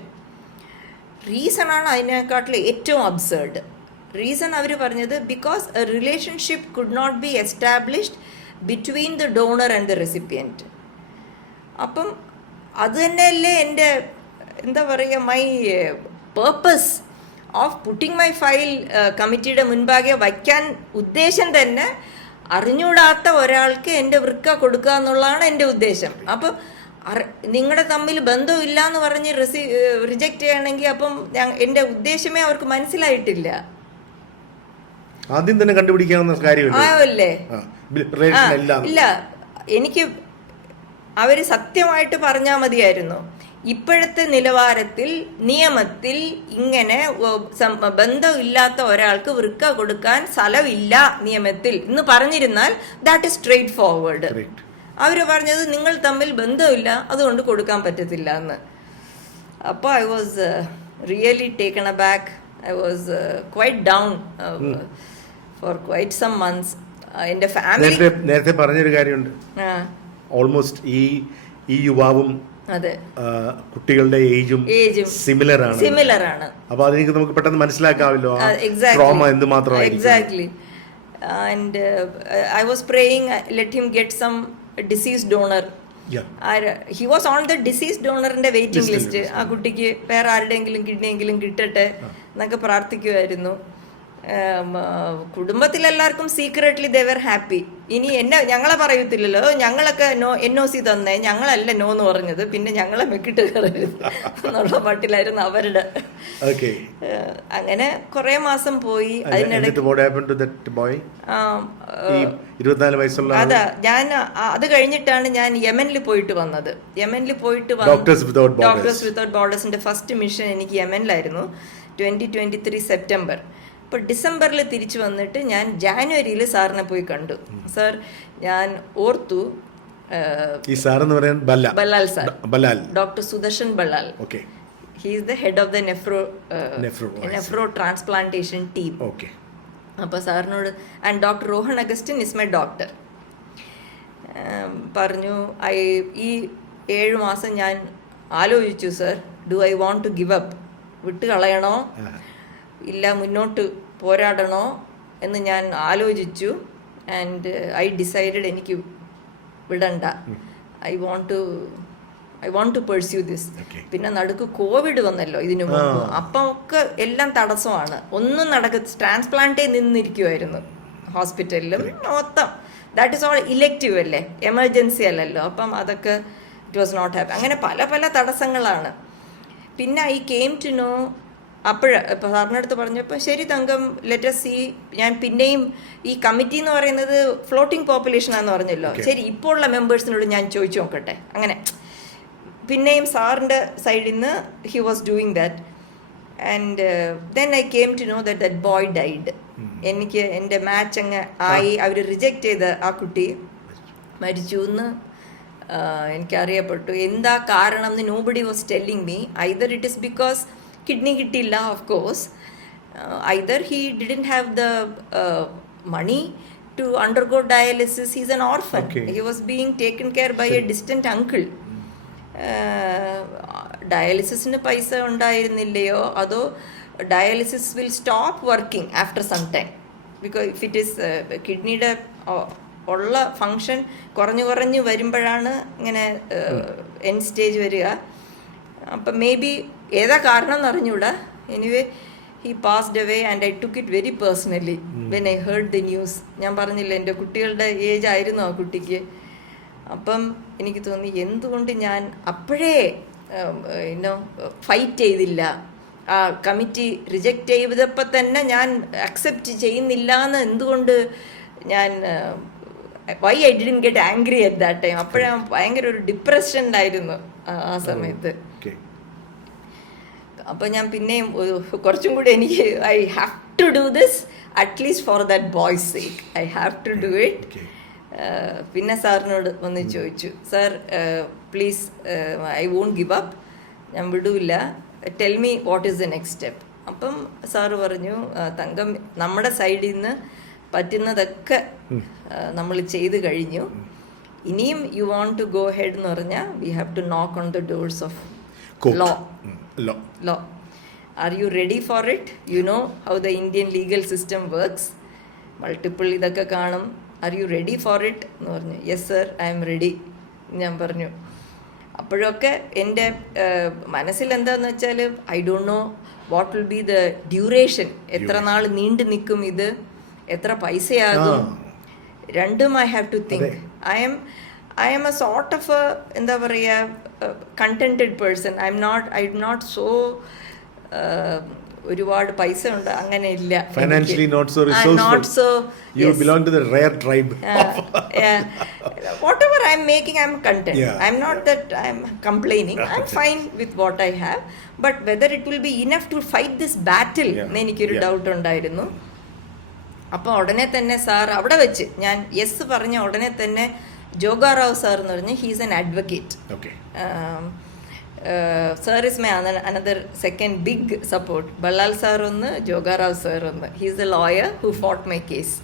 റീസണാണ് അതിനെക്കാട്ടിൽ ഏറ്റവും അബ്സേർഡ്. റീസൺ അവർ പറഞ്ഞത് because a relationship could not be established between the donor and the recipient. അപ്പം അത് തന്നെയല്ലേ എൻ്റെ എന്താ പറയുക my purpose of putting my file കമ്മിറ്റിയുടെ മുൻപാകെ വയ്ക്കാൻ ഉദ്ദേശം തന്നെ അറിഞ്ഞൂടാത്ത ഒരാൾക്ക് എൻ്റെ വൃക്ക കൊടുക്കുക എന്നുള്ളതാണ് എൻ്റെ ഉദ്ദേശം. അപ്പം നിങ്ങളുടെ തമ്മിൽ ബന്ധമില്ല എന്ന് പറഞ്ഞ് റിജക്റ്റ് ചെയ്യണമെങ്കിൽ അപ്പം എൻ്റെ ഉദ്ദേശമേ അവർക്ക് മനസ്സിലായിട്ടില്ല. ആദ്യം തന്നെ കണ്ടുപിടിക്കാവുന്ന കാര്യമല്ലേ? ഇല്ല, എനിക്ക് അവര് സത്യമായിട്ട് പറഞ്ഞാൽ മതിയായിരുന്നു. ഇപ്പോഴത്തെ നിലവാരത്തിൽ നിയമത്തിൽ ഇങ്ങനെ ബന്ധമില്ലാത്ത ഒരാൾക്ക് വൃക്ക കൊടുക്കാൻ സ്ഥലമില്ല നിയമത്തിൽ എന്ന് പറഞ്ഞിരുന്നാൽ ദാറ്റ് ഇസ് സ്ട്രെയിറ്റ് ഫോർവേഡ്. അവര് പറഞ്ഞത് നിങ്ങൾ തമ്മിൽ ബന്ധമില്ല, അതുകൊണ്ട് കൊടുക്കാൻ പറ്റത്തില്ല എന്ന്. അപ്പോൾ I was really taken aback. I was quite down for quite some months. എൻ്റെ ഫാമിലി നേരത്തെ പറഞ്ഞൊരു കാര്യമുണ്ട്, ഓൾമോസ്റ്റ് ഈ യുവാവും അതെ കുട്ടികളുടെ ഏജും സിമിലർ ആണ്. അപ്പൊ അതെനിക്ക് നമുക്ക് പെട്ടെന്ന് മനസ്സിലാക്കാമല്ലോ ട്രോമ എന്തുമാത്രം. Exactly. And I was praying let him get some deceased donor. He was on the deceased ഡോണറിന്റെ വെയിറ്റിംഗ് ലിസ്റ്റ്. ആ കുട്ടിക്ക് വേറെ ആരുടെയെങ്കിലും കിഡ്നിയെങ്കിലും കിട്ടട്ടെ എന്നൊക്കെ പ്രാർത്ഥിക്കുമായിരുന്നു. കുടുംബത്തിലെല്ലാവർക്കും സീക്രട്ട്ലി ദേ വർ ഹാപ്പി. ഇനി ഞങ്ങളെ പറയത്തില്ലല്ലോ, ഞങ്ങളൊക്കെ NOC തന്നേ, ഞങ്ങളല്ല നോ എന്ന് പറഞ്ഞത്, പിന്നെ ഞങ്ങളെ മെക്കിട്ട് കയറരുത് എന്നുള്ള മട്ടിലായിരുന്നു അവരുടെ. അങ്ങനെ കുറെ മാസം പോയി. അതിനിടയ്ക്ക് അതാ ഞാൻ അത് കഴിഞ്ഞിട്ടാണ് ഞാൻ യമനിൽ പോയിട്ട് വന്നത്. ഡോക്ടേഴ്സ് വിത്തൗട്ട് ബോർഡേഴ്സിന്റെ ഫസ്റ്റ് മിഷൻ എനിക്ക് യമനിലായിരുന്നു 2023 സെപ്റ്റംബർ. അപ്പോൾ ഡിസംബറിൽ തിരിച്ചു വന്നിട്ട് ഞാൻ ജാനുവരിയിൽ സാറിനെ പോയി കണ്ടു. സാർ ഞാൻ ഓർത്തു, ഈ സാർ എന്ന് പറയാൻ Ballal sir, doctor Sudarshan Ballal. He is the head of the Nephro, I see. nephro transplantation team. Okay. അപ്പോൾ സാറിനോട് and doctor Rohan Augustine is my doctor പറഞ്ഞു ഈ 7 മാസം ഞാൻ ആലോചിച്ചു sir, do I want to give up, വിട്ട് കളയണോ ഇല്ല മുന്നോട്ട് പോരാടണോ എന്ന് ഞാൻ ആലോചിച്ചു. ആൻഡ് ഐ ഡിസൈഡഡ് എനിക്ക് വിടണ്ട, I want to pursue this. പിന്നെ നടുക്ക് കോവിഡ് വന്നല്ലോ ഇതിനു മുമ്പ്, അപ്പം ഒക്കെ എല്ലാം തടസ്സമാണ്, ഒന്നും ട്രാൻസ്പ്ലാന്റേ നിന്നിരിക്കുമായിരുന്നു ഹോസ്പിറ്റലിലും മൊത്തം. ദാറ്റ് ഇസ് ഓൾ ഇലക്റ്റീവ് അല്ലേ, എമർജൻസി അല്ലല്ലോ. അപ്പം അതൊക്കെ ഇറ്റ് വാസ് നോട്ട് ഹാപ്പി. അങ്ങനെ പല പല തടസ്സങ്ങളാണ്. പിന്നെ ഐ കെയിം ടു നോ ഇപ്പോൾ സാറിൻ്റെ അടുത്ത് പറഞ്ഞപ്പോൾ ശരി തങ്കം ലെറ്റ് സി, ഞാൻ പിന്നെയും ഈ കമ്മിറ്റി എന്ന് പറയുന്നത് ഫ്ലോട്ടിംഗ് പോപ്പുലേഷനാന്ന് പറഞ്ഞല്ലോ, ശരി ഇപ്പോൾ ഉള്ള മെമ്പേഴ്സിനോട് ഞാൻ ചോദിച്ചു നോക്കട്ടെ. അങ്ങനെ പിന്നെയും സാറിൻ്റെ സൈഡിൽ നിന്ന് he was doing that. And then I came to know that boy died. എനിക്ക് എൻ്റെ മാച്ച് അങ്ങ് ആയി, അവർ റിജക്റ്റ് ചെയ്ത ആ കുട്ടി മരിച്ചു എന്ന് എനിക്കറിയപ്പെട്ടു. എന്താ കാരണം എന്ന് nobody was telling me. Either it is because kidney കിട്ടിയില്ല, of course, either he didn't have the money to undergo dialysis. He's an orphan. He was being taken care by a distant uncle. ഡയാലിസിസിന് പൈസ ഉണ്ടായിരുന്നില്ലയോ അതോ dialysis will stop working after some time, because if it is കിഡ്നിയുടെ ഉള്ള function കുറഞ്ഞു വരുമ്പോഴാണ് ഇങ്ങനെ end stage വരിക. അപ്പം മേ ബി ഏതാ കാരണം എന്ന് അറിഞ്ഞൂടാ. Anyway he passed away and I took it very personally when I heard the news. ഞാൻ പറഞ്ഞില്ല എൻ്റെ കുട്ടികളുടെ ഏജ് ആയിരുന്നു ആ കുട്ടിക്ക്. അപ്പം എനിക്ക് തോന്നി എന്തുകൊണ്ട് ഞാൻ അപ്പോഴേ ഫൈറ്റ് ചെയ്തില്ല. ആ കമ്മിറ്റി റിജക്റ്റ് ചെയ്തപ്പോൾ തന്നെ ഞാൻ അക്സെപ്റ്റ് ചെയ്യുന്നില്ല എന്ന് എന്തുകൊണ്ട് ഞാൻ why I didn't get angry at that time. അപ്പോഴേ ഭയങ്കര ഒരു ഡിപ്രഷനിലായിരുന്നു ആ സമയത്ത്. അപ്പോൾ ഞാൻ പിന്നെയും കുറച്ചും കൂടി എനിക്ക് I have to do this at least for that boy's sake, I have to do it. പിന്നെ സാറിനോട് വന്ന് ചോദിച്ചു, sir please I won't give up, ഞാൻ വിടൂല, tell me what is the next step. അപ്പം സാറ് പറഞ്ഞു, തങ്കം നമ്മുടെ സൈഡിൽ നിന്ന് പറ്റുന്നതൊക്കെ നമ്മൾ ചെയ്തു കഴിഞ്ഞു, ഇനിയും you want to go head എന്ന് പറഞ്ഞാൽ we have to knock on the doors of law. Are you ready for it? You know how the Indian legal system works. Multiple ഇതൊക്കെ കാണും. Are you ready for it എന്ന് പറഞ്ഞു. Yes sir, I am ready ഞാൻ പറഞ്ഞു. അപ്പോഴൊക്കെ എൻ്റെ മനസ്സിൽ എന്താന്ന് വെച്ചാൽ I don't know what will be the duration, എത്ര നാൾ നീണ്ടു നിൽക്കും ഇത്, എത്ര പൈസയാകും, രണ്ടും I have to think. I am a sort of a എന്താ പറയുക contented person. I'm not so ഒരുപാട് പൈസ ഉണ്ട് അങ്ങനെ ഇല്ല, financially not so resourceful. You yes. belong to the rare tribe. Whatever I'm making, I'm content. I'm not that I'm complaining. I'm fine with what I have, but whether it will be enough to fight this battle എനിക്കൊരു doubt ഉണ്ടായിരുന്നു. അപ്പോൾ ഉടനെ തന്നെ sir അവിടെ വെച്ച് ഞാൻ yes പറഞ്ഞ ഉടനെ തന്നെ ജോഗാറാവ് സാർ എന്ന് പറഞ്ഞ് he's an advocate. Sir is my another second big support. Ballal sir ഒന്ന്, ജോഗാറാവ് സാർ ഒന്ന്. He's a lawyer who fought my case.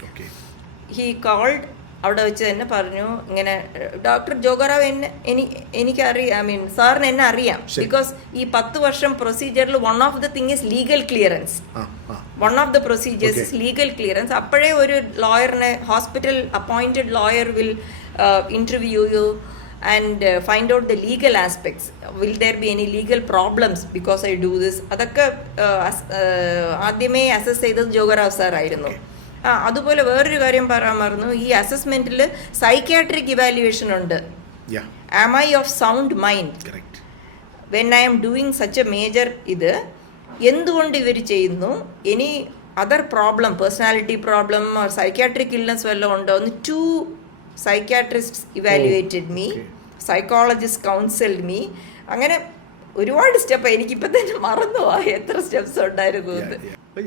He called, അവിടെ വെച്ച് തന്നെ പറഞ്ഞു ഇങ്ങനെ ഡോക്ടർ ജോഗാറാവ് എനിക്കറിയാം, ഐ മീൻ സാറിന് എന്നെ അറിയാം, ബിക്കോസ് ഈ 10 വർഷം പ്രൊസീജിയറിൽ one of the thing is legal clearance. One of the procedures is legal clearance. അപ്പോഴേ ഒരു ലോയറിനെ, hospital appointed lawyer will interview you and find out the legal aspects. Will there be any legal problems because I do this? അതൊക്കെ ആദ്യമേ assess ചെയ്തത് ജോഗറാവ് sir ആയിരുന്നു. അതുപോലെ വേറൊരു കാര്യം പറയാൻ മറന്നു, ഈ അസസ്മെന്റിൽ സൈക്യാട്രിക് ഇവാലുവേഷൻ ഉണ്ട്. Am I of sound mind when I am doing such a major ഇത്, എന്തുകൊണ്ട് ഇവർ ചെയ്യുന്നു, ഇനി other problem, personality problem, psychiatric illness വല്ലതും ഉണ്ടോ എന്ന്. 2 psychiatrists evaluated me, psychologists counseled me. അങ്ങനെ ഒരുപാട് സ്റ്റെപ്പ് എനിക്കിപ്പോൾ തന്നെ മറന്നുപോയി എത്ര സ്റ്റെപ്സ് ഉണ്ടായിരുന്നു.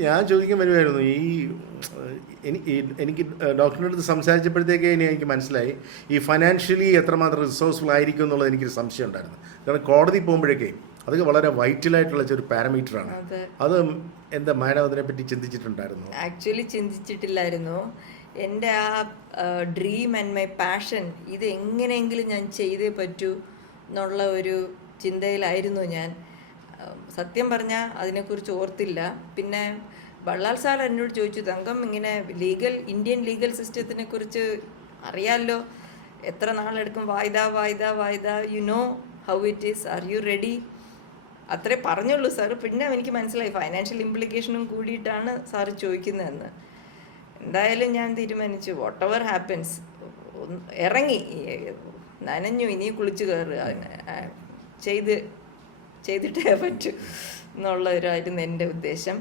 ഞാൻ ചോദിക്കാൻ വരുമായിരുന്നു, എനിക്ക് ഡോക്ടറിൻ്റെ അടുത്ത് സംസാരിച്ചപ്പോഴത്തേക്ക് എനിക്ക് മനസ്സിലായി ഈ ഫൈനാൻഷ്യലി എത്രമാത്രം റിസോഴ്സ്ഫുൾ ആയിരിക്കും എന്നുള്ളത് എനിക്കൊരു സംശയം ഉണ്ടായിരുന്നു. കാരണം കോടതി പോകുമ്പോഴേക്കേ അതൊക്കെ വളരെ വൈറ്റലായിട്ടുള്ള ഒരു പാരാമീറ്ററാണ്. അതെ. അത് എന്താ മാഡം അതിനെപ്പറ്റി ചിന്തിച്ചിട്ടുണ്ടായിരുന്നു? ആക്ച്വലി ചിന്തിച്ചിട്ടില്ലായിരുന്നു. എൻ്റെ ആ ഡ്രീം ആൻഡ് മൈ പാഷൻ ഇത് എങ്ങനെയെങ്കിലും ഞാൻ ചെയ്തേ പറ്റൂ എന്നുള്ള ഒരു ചിന്തയിലായിരുന്നു ഞാൻ. സത്യം പറഞ്ഞാൽ അതിനെക്കുറിച്ച് ഓർത്തില്ല. പിന്നെ ബള്ളാൽ സാർ എന്നോട് ചോദിച്ചു, തങ്കം ഇങ്ങനെ ഇന്ത്യൻ ലീഗൽ സിസ്റ്റത്തിനെ കുറിച്ച് അറിയാമല്ലോ, എത്ര നാളെടുക്കും, വായ്ത you know how it is, are you ready? അത്രേ പറഞ്ഞുള്ളൂ സാർ. പിന്നെ എനിക്ക് മനസ്സിലായി ഫൈനാൻഷ്യൽ ഇംപ്ലിക്കേഷനും കൂടിയിട്ടാണ് സാറ് ചോദിക്കുന്നതെന്ന്. എന്തായാലും ഞാൻ തീരുമാനിച്ചു വാട്ട് എവർ ഹാപ്പൻസ്, ഇറങ്ങി, നനഞ്ഞു, ഇനി കുളിച്ച് കയറുക, ചെയ്തിട്ടേ പറ്റൂ എന്നുള്ളവരായിരുന്നു എൻ്റെ ഉദ്ദേശം.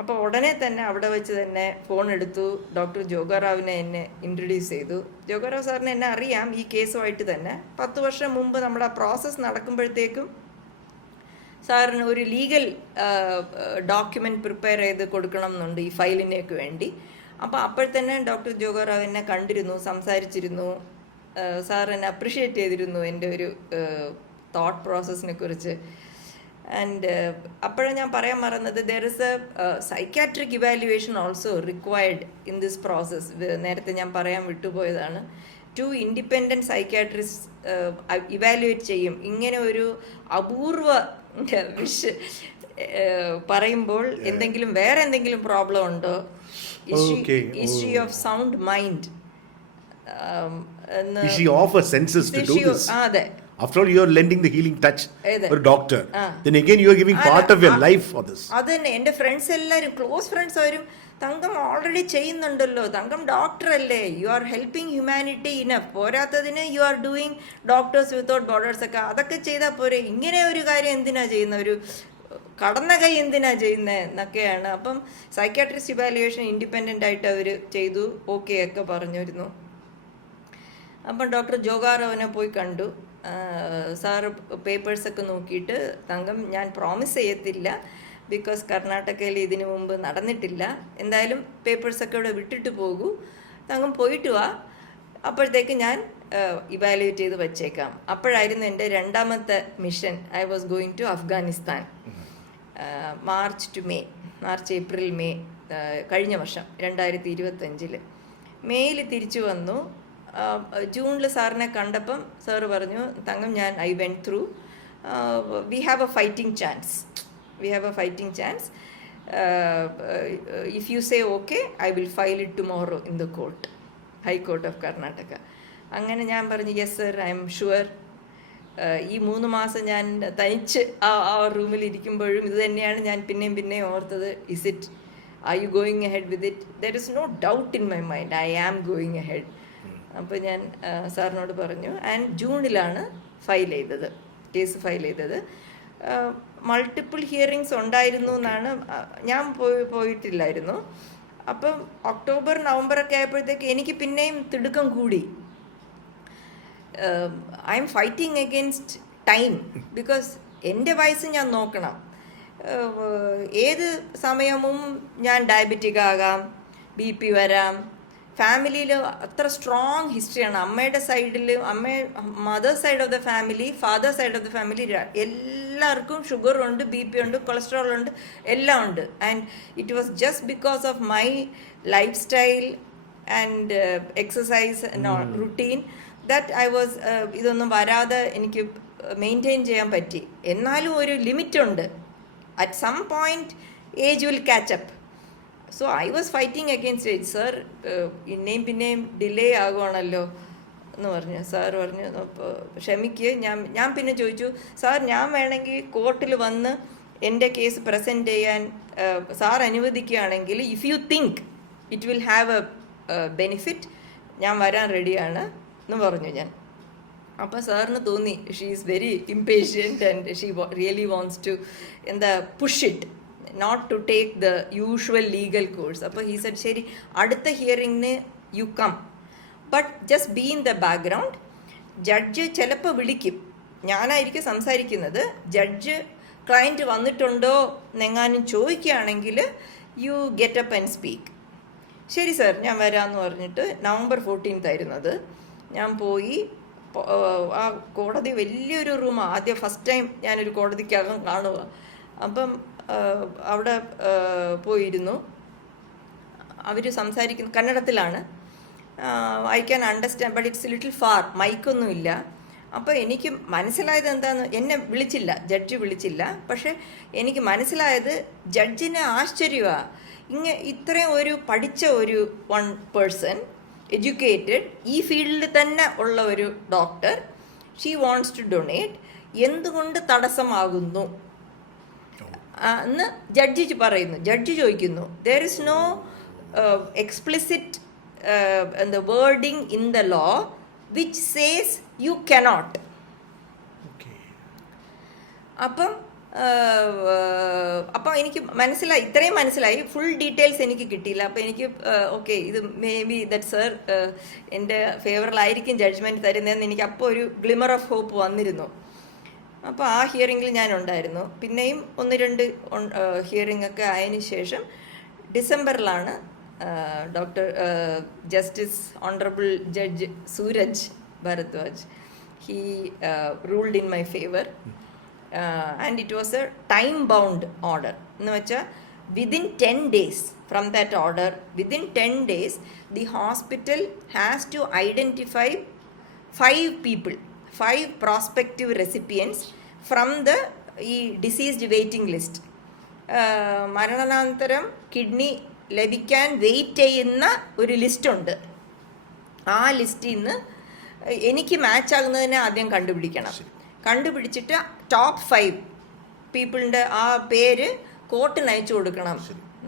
അപ്പോൾ ഉടനെ തന്നെ അവിടെ വെച്ച് തന്നെ ഫോൺ എടുത്തു, ഡോക്ടർ ജോഗാറാവിനെ എന്നെ ഇൻട്രൊഡ്യൂസ് ചെയ്തു. ജോഗാറാവ് സാറിനെ എന്നെ അറിയാം ഈ കേസുമായിട്ട് തന്നെ. 10 വർഷം മുമ്പ് നമ്മുടെ ആ പ്രോസസ്സ് നടക്കുമ്പോഴത്തേക്കും സാറിന് ഒരു ലീഗൽ ഡോക്യുമെൻ്റ് പ്രിപ്പയർ ചെയ്ത് കൊടുക്കണം എന്നുണ്ട് ഈ ഫയലിനേക്ക് വേണ്ടി. അപ്പോൾ അപ്പോഴത്തന്നെ ഡോക്ടർ ജോഗാറാവ് എന്നെ കണ്ടിരുന്നു, സംസാരിച്ചിരുന്നു. സാർ എന്നെ അപ്രിഷ്യേറ്റ് ചെയ്തിരുന്നു എൻ്റെ ഒരു തോട്ട് പ്രോസസ്സിനെ കുറിച്ച്. ആൻഡ് അപ്പോഴാണ് ഞാൻ പറയാൻ മറന്നത്, there is a psychiatric evaluation also required in this process. നേരത്തെ ഞാൻ പറയാൻ വിട്ടുപോയതാണ്. 2 ഇൻഡിപെൻഡൻറ്റ് സൈക്കാട്രിസ്റ്റ് ഇവാലുവേറ്റ് ചെയ്യും. ഇങ്ങനെ ഒരു അപൂർവ വിഷ് പറയുമ്പോൾ എന്തെങ്കിലും വേറെ എന്തെങ്കിലും പ്രോബ്ലം ഉണ്ടോ, ഹിസ്റ്ററി ഓഫ് സൗണ്ട് മൈൻഡ്, അതെ. After all, you are lending the healing touch for a doctor. Then again, you are giving part of your life for this. അതന്നെ എൻ്റെ ഫ്രണ്ട്സ് എല്ലാവരും, ക്ലോസ് ഫ്രണ്ട്സ്, അവരും തങ്കം ഓൾറെഡി ചെയ്യുന്നുണ്ടല്ലോ, Thankam doctor അല്ലേ, you are helping humanity enough, പോരാത്തതിന് you are doing doctors without borders ഒക്കെ, അതൊക്കെ ചെയ്താൽ പോരെ, ഇങ്ങനെ ഒരു കാര്യം എന്തിനാ ചെയ്യുന്ന, ഒരു കടന്ന കൈ എന്തിനാ ചെയ്യുന്നത് എന്നൊക്കെയാണ്. അപ്പം സൈക്കാട്രിസ്റ്റ് ഇവാലുവേഷൻ ഇൻഡിപെൻഡൻ്റ് ആയിട്ട് അവർ ചെയ്തു, ഓക്കെ ഒക്കെ പറഞ്ഞിരുന്നു. അപ്പം ഡോക്ടർ ജോഗാറാവിനെ പോയി കണ്ടു. സാറ് പേപ്പേഴ്സൊക്കെ നോക്കിയിട്ട്, തങ്കം ഞാൻ പ്രോമിസ് ചെയ്യത്തില്ല, ബിക്കോസ് കർണാടകയിൽ ഇതിനു മുമ്പ് നടന്നിട്ടില്ല, എന്തായാലും പേപ്പേഴ്സൊക്കെ ഇവിടെ വിട്ടിട്ട് പോകൂ, തങ്കം പോയിട്ട് വാ, അപ്പോഴത്തേക്ക് ഞാൻ ഇവാലുവേറ്റ് ചെയ്ത് വച്ചേക്കാം. അപ്പോഴായിരുന്നു എൻ്റെ രണ്ടാമത്തെ mission. I was going to Afghanistan. March April May കഴിഞ്ഞ വർഷം 2025 മെയ്യിൽ തിരിച്ചു വന്നു. ജൂണിൽ സാറിനെ കണ്ടപ്പം സാറ് പറഞ്ഞു, Thankam I went through, we have a fighting chance, if you say okay I will file it tomorrow in the court, high court of Karnataka. അങ്ങനെ ഞാൻ പറഞ്ഞു, yes sir, I am sure. ഈ 3 മാസം ഞാൻ തനിച്ച് ആ റൂമിൽ ഇരിക്കുമ്പോഴും ഇത് തന്നെയാണ് ഞാൻ പിന്നെയും ഓർത്തത്, are you going ahead with it? There is no doubt in my mind, I am going ahead. അപ്പോൾ ഞാൻ സാറിനോട് പറഞ്ഞു. ആൻഡ് ജൂണിലാണ് കേസ് ഫയൽ ചെയ്തത്. മൾട്ടിപ്പിൾ ഹിയറിങ്സ് ഉണ്ടായിരുന്നു എന്നാണ്, ഞാൻ പോയിട്ടില്ലായിരുന്നു. അപ്പം ഒക്ടോബർ നവംബറൊക്കെ ആയപ്പോഴത്തേക്ക് എനിക്ക് പിന്നെയും തിടുക്കം കൂടി. I M fighting against time, because എൻ്റെ വയസ്സ് ഞാൻ നോക്കണം. ഏത് സമയവും ഞാൻ ഡയബറ്റിക് ആകാം, BP വരാം. ഫാമിലിയിൽ അത്ര സ്ട്രോങ് ഹിസ്റ്ററിയാണ്. അമ്മയുടെ സൈഡിൽ, mother side of the family, father side of the family, എല്ലാവർക്കും ഷുഗറുണ്ട്, BP ഉണ്ട്, കൊളസ്ട്രോൾ ഉണ്ട്, എല്ലാം ഉണ്ട്. And it was just because of my lifestyle and exercise routine that I was ഇതൊന്നും വരാതെ എനിക്ക് മെയിൻറ്റെയിൻ ചെയ്യാൻ പറ്റി. എന്നാലും ഒരു ലിമിറ്റുണ്ട്. At some point age will catch up. So I was fighting against age. Sir, പിന്നെയും ഡിലേ ആകുവാണല്ലോ എന്ന് പറഞ്ഞു. സാർ പറഞ്ഞു, ക്ഷമിക്കുക. ഞാൻ പിന്നെ ചോദിച്ചു, സാർ ഞാൻ വേണമെങ്കിൽ കോർട്ടിൽ വന്ന് എൻ്റെ കേസ് പ്രസൻറ്റ് ചെയ്യാൻ സാർ അനുവദിക്കുകയാണെങ്കിൽ, if you think it will have a benefit, ഞാൻ വരാൻ റെഡിയാണ് എന്ന് പറഞ്ഞു ഞാൻ. അപ്പോൾ സാറിന് തോന്നി she is very impatient and she really wants to push it, not to take the usual legal course. അപ്പോൾ ഹീ സെഡ്, ശരി, അടുത്ത ഹിയറിങ്ങിന് you come, but just be in the background. Judge ചിലപ്പോൾ വിളിക്കും, ഞാനായിരിക്കും സംസാരിക്കുന്നത്. ജഡ്ജ് ക്ലയൻറ്റ് വന്നിട്ടുണ്ടോ എന്നെങ്ങാനും ചോദിക്കുകയാണെങ്കിൽ you get up and speak. ശരി സാർ, ഞാൻ വരാമെന്ന് പറഞ്ഞിട്ട് November 14 ആയിരുന്നു അത്. ഞാൻ പോയി ആ കോടതി വലിയൊരു റൂമാണ്. ആദ്യം ഫസ്റ്റ് ടൈം ഞാനൊരു കോടതിക്കകം കാണുക. അപ്പം അവിടെ പോയിരുന്നു. അവർ സംസാരിക്കുന്നു കന്നഡത്തിലാണ്. I can understand but it's little far, മൈക്കൊന്നുമില്ല. അപ്പോൾ എനിക്ക് മനസ്സിലായത് എന്താണെന്ന്, എന്നെ വിളിച്ചില്ല, ജഡ്ജി വിളിച്ചില്ല. പക്ഷേ എനിക്ക് മനസ്സിലായത് ജഡ്ജിന് ആശ്ചര്യമാണ്, ഇത്രയും ഒരു പഠിച്ച ഒരു വൺ പേഴ്സൺ, എഡ്യൂക്കേറ്റഡ്, ഈ ഫീൽഡിൽ തന്നെ ഉള്ള ഒരു doctor, she wants to donate, എന്തുകൊണ്ട് തടസ്സമാകുന്നു എന്ന് ജഡ്ജി പറയുന്നു. ജഡ്ജി ചോദിക്കുന്നു, there is no explicit wording in the law which says you cannot. അപ്പം എനിക്ക് മനസ്സിലായി, ഇത്രയും മനസ്സിലായി. ഫുൾ ഡീറ്റെയിൽസ് എനിക്ക് കിട്ടിയില്ല. അപ്പം എനിക്ക് ഓക്കെ, ഇത് മേ ബി ദറ്റ് സർ എൻ്റെ ഫേവറിലായിരിക്കും ജഡ്ജ്മെൻറ്റ് തരുന്നതെന്ന് എനിക്ക് അപ്പോൾ ഒരു ഗ്ലിമർ ഓഫ് ഹോപ്പ് വന്നിരുന്നു. അപ്പോൾ ആ ഹിയറിങ്ങിൽ ഞാൻ ഉണ്ടായിരുന്നു. പിന്നെയും 1-2 ഹിയറിംഗ് ഒക്കെ ആയതിനു ശേഷം ഡിസംബറിലാണ് doctor justice honourable judge Suraj Bharadwaj, he ruled in my favour. And it was a time bound order. എന്ന് വെച്ചാൽ within 10 days from that order, within 10 days the hospital has to identify 5 people, 5 prospective recipients from the deceased waiting list. മരണാനന്തരം kidney ലഭിക്കാൻ wait ചെയ്യുന്ന ഒരു ലിസ്റ്റുണ്ട്. ആ ലിസ്റ്റിൽ നിന്ന് എനിക്ക് മാച്ച് ആകുന്നതിനെ ആദ്യം കണ്ടുപിടിച്ചിട്ട് ടോപ്പ് 5 പീപ്പിളിൻ്റെ ആ പേര് കോർട്ടിന് അയച്ചു കൊടുക്കണം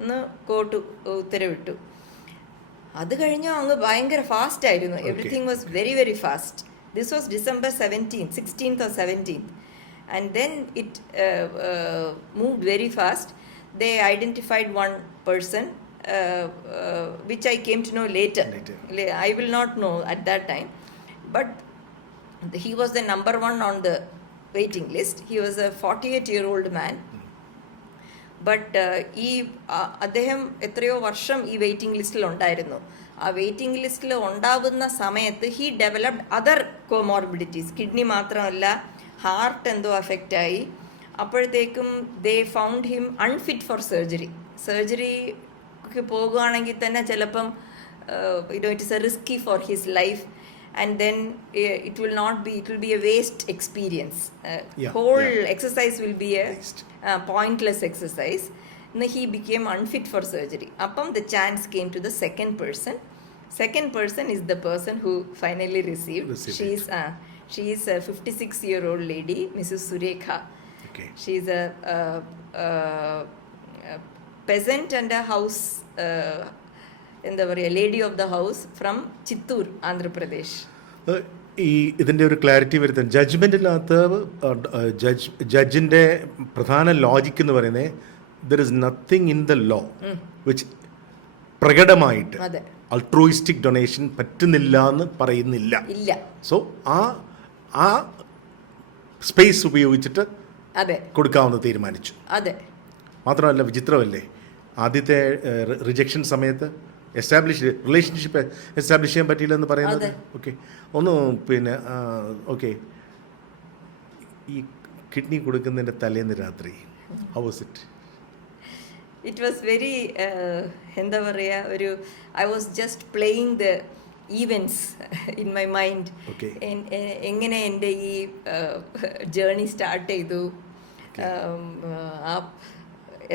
എന്ന് കോർട്ട് ഉത്തരവിട്ടു. അത് കഴിഞ്ഞു അങ്ങ് ഭയങ്കര ഫാസ്റ്റ് ആയിരുന്നു. Everything was very very fast. This was December 16th or 17th. And then it moved very fast. They identified one person, which I came to know later. I will not know at that time. But he was the number 1 on the waiting list. He was a 48-year-old man. But അദ്ദേഹം എത്രയോ വർഷം ഈ waiting ലിസ്റ്റിൽ ഉണ്ടായിരുന്നു. ആ waiting ലിസ്റ്റിൽ ഉണ്ടാവുന്ന സമയത്ത് he developed other comorbidities. Kidney മാത്രമല്ല, ഹാർട്ട് എന്തോ അഫക്റ്റായി. അപ്പോഴത്തേക്കും ദേ ഫൗണ്ട് ഹിം അൺഫിറ്റ് ഫോർ സർജറിക്ക് പോകുകയാണെങ്കിൽ തന്നെ ചിലപ്പം it's A risky for his life. And then it will be a waste experience. Exercise will be a pointless exercise. And he became unfit for surgery. Appam the chance came to the second person. Second person is the person who finally received. She is a 56-year-old lady, Mrs. Surekha. Okay. She is a peasant and a house എന്താ പറയുക, lady of the house from Chittoor, Andhra Pradesh. ഇതിൻ്റെ ഒരു clarity വരുത്താൻ, ജഡ്ജ്മെൻറ്റിനകത്ത് ജഡ്ജിൻ്റെ പ്രധാന logic എന്ന് പറയുന്നത് there is nothing in the law which പ്രകടമായിട്ട് altruistic donation പറ്റുന്നില്ല എന്ന് പറയുന്നില്ല. സോ ആ സ്പേസ് ഉപയോഗിച്ചിട്ട് കൊടുക്കാമെന്ന് തീരുമാനിച്ചു. മാത്രമല്ല, വിചിത്രമല്ലേ, ആദ്യത്തെ റിജക്ഷൻ സമയത്ത് റിലേഷൻഷിപ്പ് എസ്റ്റാബ്ലിഷ് ചെയ്യാൻ പറ്റിയില്ലെന്ന് പറയുന്നത്. ഓക്കെ, പിന്നെ ഓക്കെ, ഈ കിഡ്നി കൊടുക്കുന്നതിൻ്റെ തലേന്ന് രാത്രി how was it? It was very എന്താ പറയുക, I was just playing the events in my mind. എങ്ങനെ എൻ്റെ ഈ ജേർണി സ്റ്റാർട്ട് ചെയ്തു,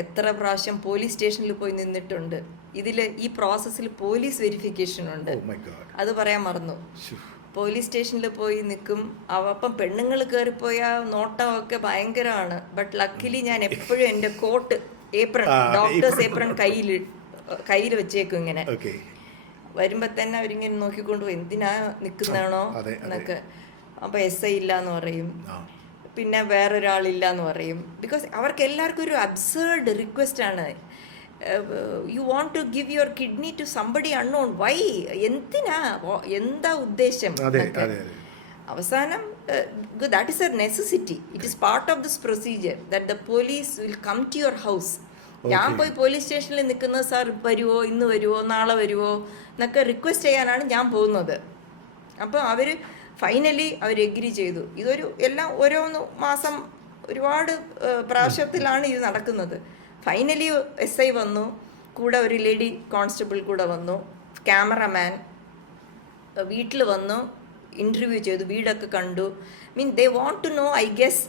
എത്ര പ്രാവശ്യം പോലീസ് സ്റ്റേഷനിൽ പോയി നിന്നിട്ടുണ്ട്. ഈ പ്രോസസ്സിൽ പോലീസ് വെരിഫിക്കേഷൻ ഉണ്ട്, അത് പറയാൻ മറന്നു. പോലീസ് സ്റ്റേഷനിൽ പോയി നിൽക്കും. അപ്പം പെണ്ണുങ്ങൾ കയറിപ്പോയ നോട്ടമൊക്കെ ഭയങ്കരമാണ്. ബട്ട് ലക്കിലി ഞാൻ എപ്പോഴും എൻ്റെ കോട്ട് ഏപ്രൺ, ഡോക്ടേഴ്സ് ഏപ്രൺ കയ്യിൽ വെച്ചേക്കും. ഇങ്ങനെ വരുമ്പോൾ തന്നെ അവരിങ്ങനെ നോക്കിക്കൊണ്ട് പോകും, എന്തിനാ നിൽക്കുന്നതാണോ എന്നൊക്കെ. അപ്പോൾ SI ഇല്ല എന്ന് പറയും, പിന്നെ വേറൊരാളില്ല എന്ന് പറയും. ബിക്കോസ് അവർക്ക് എല്ലാവർക്കും ഒരു അബ്സേർഡ് റിക്വസ്റ്റ് ആണ്, you want to give your kidney to somebody unknown. Why? എന്താ ഉദ്ദേശം? അവസാനം that is a necessity. It is part of this procedure that the police will come to your house. ഞാൻ പോയി police സ്റ്റേഷനിൽ നിൽക്കുന്നത്, sir വരുമോ, ഇന്ന് വരുമോ, നാളെ വരുമോ എന്നൊക്കെ റിക്വസ്റ്റ് ചെയ്യാനാണ് ഞാൻ പോകുന്നത്. അപ്പോൾ അവർ ഫൈനലി അവർ എഗ്രി ചെയ്തു. ഇതൊരു എല്ലാം ഓരോന്ന് മാസം ഒരുപാട് പ്രാവശ്യത്തിലാണ് ഇത് നടക്കുന്നത്. ഫൈനലി SI വന്നു, കൂടെ ഒരു ലേഡി കോൺസ്റ്റബിൾ കൂടെ വന്നു, ക്യാമറമാൻ വീട്ടിൽ വന്നു, ഇൻ്റർവ്യൂ ചെയ്തു, വീടൊക്കെ കണ്ടു. They want to know, I guess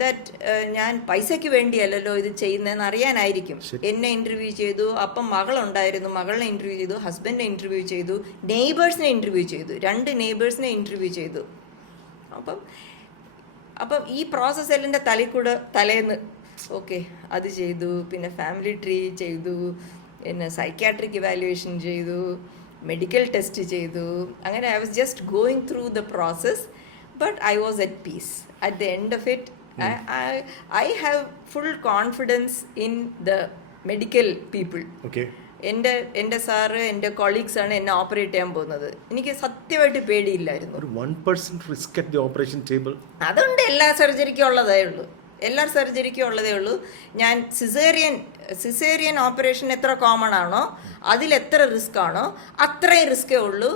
that ഞാൻ പൈസയ്ക്ക് വേണ്ടിയല്ലല്ലോ ഇത് ചെയ്യുന്നതെന്ന് അറിയാനായിരിക്കും. എന്നെ ഇൻ്റർവ്യൂ ചെയ്തു. അപ്പം മകളുണ്ടായിരുന്നു, മകളെ ഇൻ്റർവ്യൂ ചെയ്തു, ഹസ്ബൻഡിനെ ഇൻ്റർവ്യൂ ചെയ്തു, നെയ്ബേഴ്സിനെ ഇൻ്റർവ്യൂ ചെയ്തു, 2 നെയ്ബേഴ്സിനെ ഇൻ്റർവ്യൂ ചെയ്തു. അപ്പം ഈ പ്രോസസ്സ് എല്ലാം തലേന്ന് ഓക്കെ അത് ചെയ്തു. പിന്നെ ഫാമിലി ട്രീ ചെയ്തു, പിന്നെ സൈക്യാട്രിക് ഇവാലുവേഷൻ ചെയ്തു, മെഡിക്കൽ ടെസ്റ്റ് ചെയ്തു. അങ്ങനെ I was just going through the process, but I was at peace. At the end of it I have full confidence in the medical people. Okay. എൻ്റെ sir, എൻ്റെ കൊളീഗ്സാണ് എന്നെ operate ചെയ്യാൻ പോകുന്നത്. എനിക്ക് സത്യമായിട്ട് പേടിയില്ലായിരുന്നു. ഒരു 1% risk at the operation table അതുകൊണ്ട് എല്ലാ സർജറിക്കും ഉള്ളതേ ഉള്ളൂ. ഞാൻ സിസേറിയൻ ഓപ്പറേഷൻ എത്ര കോമൺ ആണോ അതിലെത്ര റിസ്ക് ആണോ അത്രയും റിസ്ക്കേ ഉള്ളൂ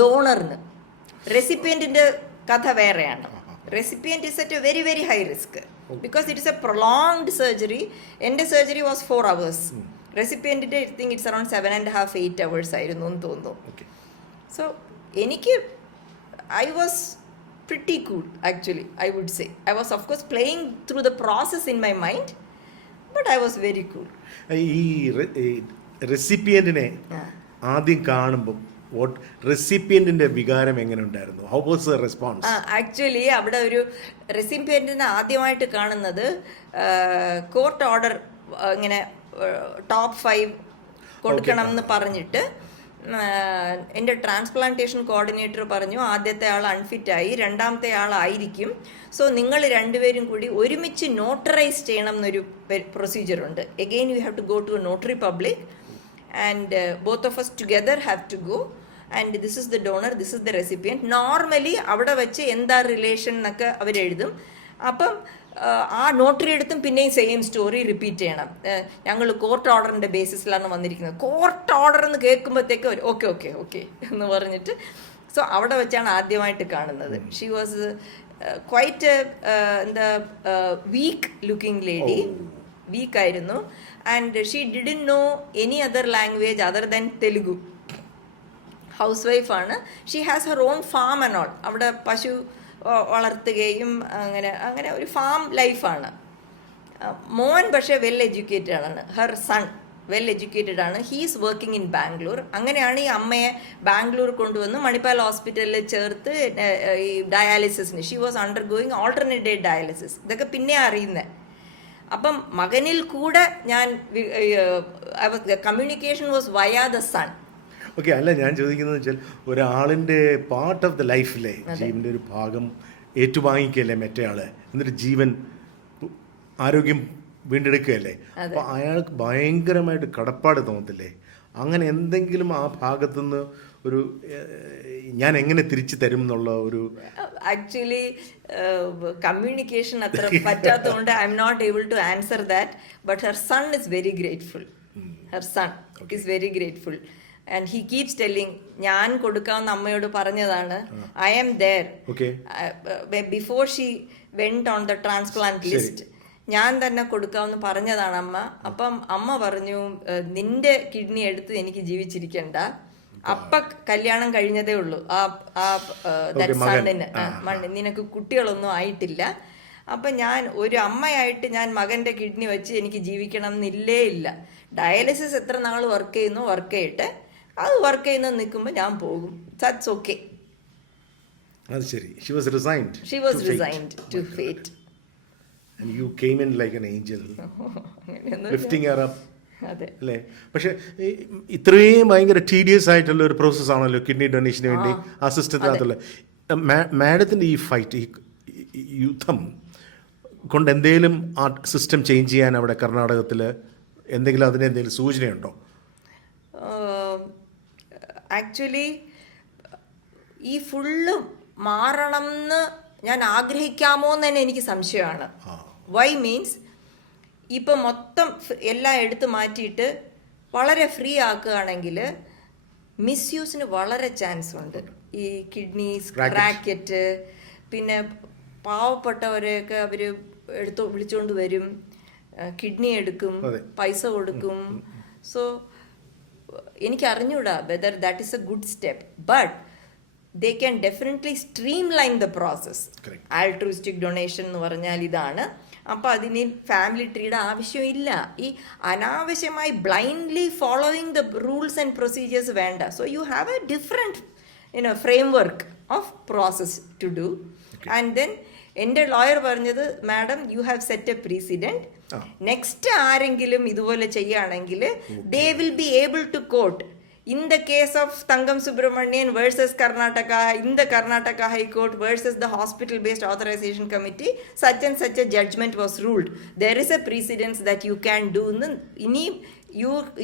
ഡോണറിന്. റെസിപ്പിയൻറ്റിൻ്റെ കഥ വേറെയാണ്. Recipient is at a very, very high risk because it is a prolonged surgery. എൻ്റെ surgery was 4 hours. റെസിപ്പിയൻറ്റിൻ്റെ I think it's around 7.5, 8 hours ആയിരുന്നു എന്ന് തോന്നുന്നു. So എനിക്ക് I was pretty cool actually, I would say. I was of course playing through the process in my mind, but I was very cool. ഈ റെസിപ്പിയൻറ്റിനെ ആദ്യം കാണുമ്പോൾ റെസിപ്പിയന്റിന്റെ വികാരം എങ്ങനെ ഉണ്ടായിരുന്നു? How was the response? Actually അവിടെ ഒരു റെസിപ്പിയന്റിനെ ആദ്യമായിട്ട് കാണുന്നത് കോർട്ട് ഓർഡർ ഇങ്ങനെ ടോപ്പ് 5 കൊടുക്കണം എന്ന് പറഞ്ഞിട്ട് എൻ്റെ ട്രാൻസ്പ്ലാന്റേഷൻ കോർഡിനേറ്റർ പറഞ്ഞു ആദ്യത്തെ ആൾ അൺഫിറ്റായി, രണ്ടാമത്തെ ആളായിരിക്കും, സോ നിങ്ങൾ രണ്ടുപേരും കൂടി ഒരുമിച്ച് നോട്ടറൈസ് ചെയ്യണം എന്നൊരു പ്രൊസീജിയറുണ്ട്. Again you have to go to a notary public and both of us together have to go and this is the donor, this is the recipient. Normally അവിടെ വെച്ച് എന്താ റിലേഷൻ എന്നൊക്കെ അവരെഴുതും. അപ്പം ആ നോട്ടറി എടുത്തും പിന്നെയും സെയിം സ്റ്റോറി റിപ്പീറ്റ് ചെയ്യണം. ഞങ്ങൾ കോർട്ട് ഓർഡറിൻ്റെ ബേസിസിലാണ് വന്നിരിക്കുന്നത്. കോർട്ട് ഓർഡർ എന്ന് കേൾക്കുമ്പോഴത്തേക്ക് ഓക്കെ എന്ന് പറഞ്ഞിട്ട് സോ അവിടെ വെച്ചാണ് ആദ്യമായിട്ട് കാണുന്നത്. She was quite weak looking lady, വീക്കായിരുന്നു. And she didn't know any other language other than Telugu. Housewife ആണ്. She has her own farm and all. അവിടെ പശു വളർത്തുകയും അങ്ങനെ ഒരു ഫാം ലൈഫാണ്. മോൻ പക്ഷേ വെൽ എഡ്യൂക്കേറ്റഡ് ആണ്. ഹെർ സൺ വെൽ എഡ്യൂക്കേറ്റഡ് ആണ്. He is working in Bangalore. അങ്ങനെയാണ് ഈ അമ്മയെ ബാംഗ്ലൂർ കൊണ്ടുവന്ന് മണിപ്പാൽ ഹോസ്പിറ്റലിൽ ചേർത്ത് ഈ ഡയാലിസിസിന് she was undergoing alternate day dialysis. ഇതൊക്കെ പിന്നെ അറിയുന്നത്. അപ്പം മകനിൽ കൂടെ ഞാൻ communication was via the son. Okay, അല്ല ഞാൻ ചോദിക്കുന്നത് വെച്ചാൽ ഒരാളിൻ്റെ പാർട്ട് ഓഫ് ദ ലൈഫിലെ ജീവൻ്റെ ഒരു ഭാഗം ഏറ്റുവാങ്ങിക്കുകയല്ലേ മറ്റേ ആള്, എന്നിട്ട് ജീവൻ ആരോഗ്യം വീണ്ടെടുക്കുകയല്ലേ, അപ്പോൾ അയാൾക്ക് ഭയങ്കരമായിട്ട് കടപ്പാട് തോന്നത്തില്ലേ? അങ്ങനെ എന്തെങ്കിലും ആ ഭാഗത്തുനിന്ന് ഒരു ഞാൻ എങ്ങനെ തിരിച്ചു തരും എന്നുള്ള ഒരു ആക്ച്വലി കമ്മ്യൂണിക്കേഷൻ അത്ര പറ്റാത്തതുകൊണ്ട് I am not able to answer that. But her son is very grateful. Her son is very grateful and he keeps telling ഞാൻ കൊടുക്കാവുന്ന അമ്മയോട് പറഞ്ഞതാണ് I am there before she went on the transplant list. ഞാൻ തന്നെ കൊടുക്കാമെന്ന് പറഞ്ഞതാണ് അമ്മ. അപ്പം അമ്മ പറഞ്ഞു നിന്റെ കിഡ്നി എടുത്ത് എനിക്ക് ജീവിച്ചിരിക്കണ്ട. അപ്പ കല്യാണം കഴിഞ്ഞതേ ഉള്ളൂ സണ്ണിന്, നിനക്ക് കുട്ടികളൊന്നും ആയിട്ടില്ല. അപ്പം ഞാൻ ഒരു അമ്മയായിട്ട് ഞാൻ മകൻ്റെ കിഡ്നി വെച്ച് എനിക്ക് ജീവിക്കണം എന്നില്ലേ ഇല്ല. ഡയാലിസിസ് എത്ര നാൾ വർക്ക് ചെയ്യുന്നു വർക്ക് ചെയ്യട്ടെ, അത് വർക്ക് ചെയ്യുന്ന നിൽക്കുമ്പോൾ ഞാൻ പോകും. That's okay. അത് ശരി. She was resigned to fate. And you came in like an angel, lifting her up. അല്ലേ? പക്ഷെ ഇത്രയും ഭയങ്കര ടീഡിയസ് ആയിട്ടുള്ള ഒരു പ്രോസസ്സാണല്ലോ കിഡ്നി ഡൊണേഷന് വേണ്ടി ആ സിസ്റ്റത്തിനകത്തുള്ള. മാഡത്തിൻ്റെ ഈ ഫൈറ്റ്, ഈ യുദ്ധം കൊണ്ട് എന്തെങ്കിലും ആ സിസ്റ്റം ചേഞ്ച് ചെയ്യാൻ അവിടെ കർണാടകത്തിൽ എന്തെങ്കിലും അതിനെന്തെങ്കിലും സൂചനയുണ്ടോ? ആക്ച്വലി ഈ ഫുള്ള് മാറണം എന്ന് ഞാൻ ആഗ്രഹിക്കാമോ എന്ന് തന്നെ എനിക്ക് സംശയമാണ്. വൈ മീൻസ് ഇപ്പം മൊത്തം എല്ലാം എടുത്ത് മാറ്റിയിട്ട് വളരെ ഫ്രീ ആക്കുകയാണെങ്കിൽ മിസ്യൂസിന് വളരെ ചാൻസ് ഉണ്ട്. ഈ കിഡ്നീസ്, Racket. റാക്കറ്റ്, പിന്നെ പാവപ്പെട്ടവരെയൊക്കെ അവർ വിളിച്ചുകൊണ്ട് വരും, കിഡ്നി എടുക്കും, അതെ. പൈസ കൊടുക്കും. സോ എനിക്ക് അറിഞ്ഞൂടാ whether that is a good step, but they can definitely streamline the process. Correct. Altruistic donation എന്ന് പറഞ്ഞാൽ ഇതാണ്. അപ്പോൾ അതിന് ഫാമിലി ട്രീയുടെ ആവശ്യമില്ല. ഈ അനാവശ്യമായി blindly following the rules and procedures വേണ്ട. So you have a different framework of process to do. And then എൻ്റെ ലോയർ പറഞ്ഞത്, madam you have set a precedent, next ആരെങ്കിലും ഇതുപോലെ ചെയ്യുകയാണെങ്കിൽ they will be able to quote in the case of Thangam Subramanian versus Karnataka, in the Karnataka High Court versus the Hospital Based Authorization Committee, such and such a judgment was ruled. There is a precedence that you can do.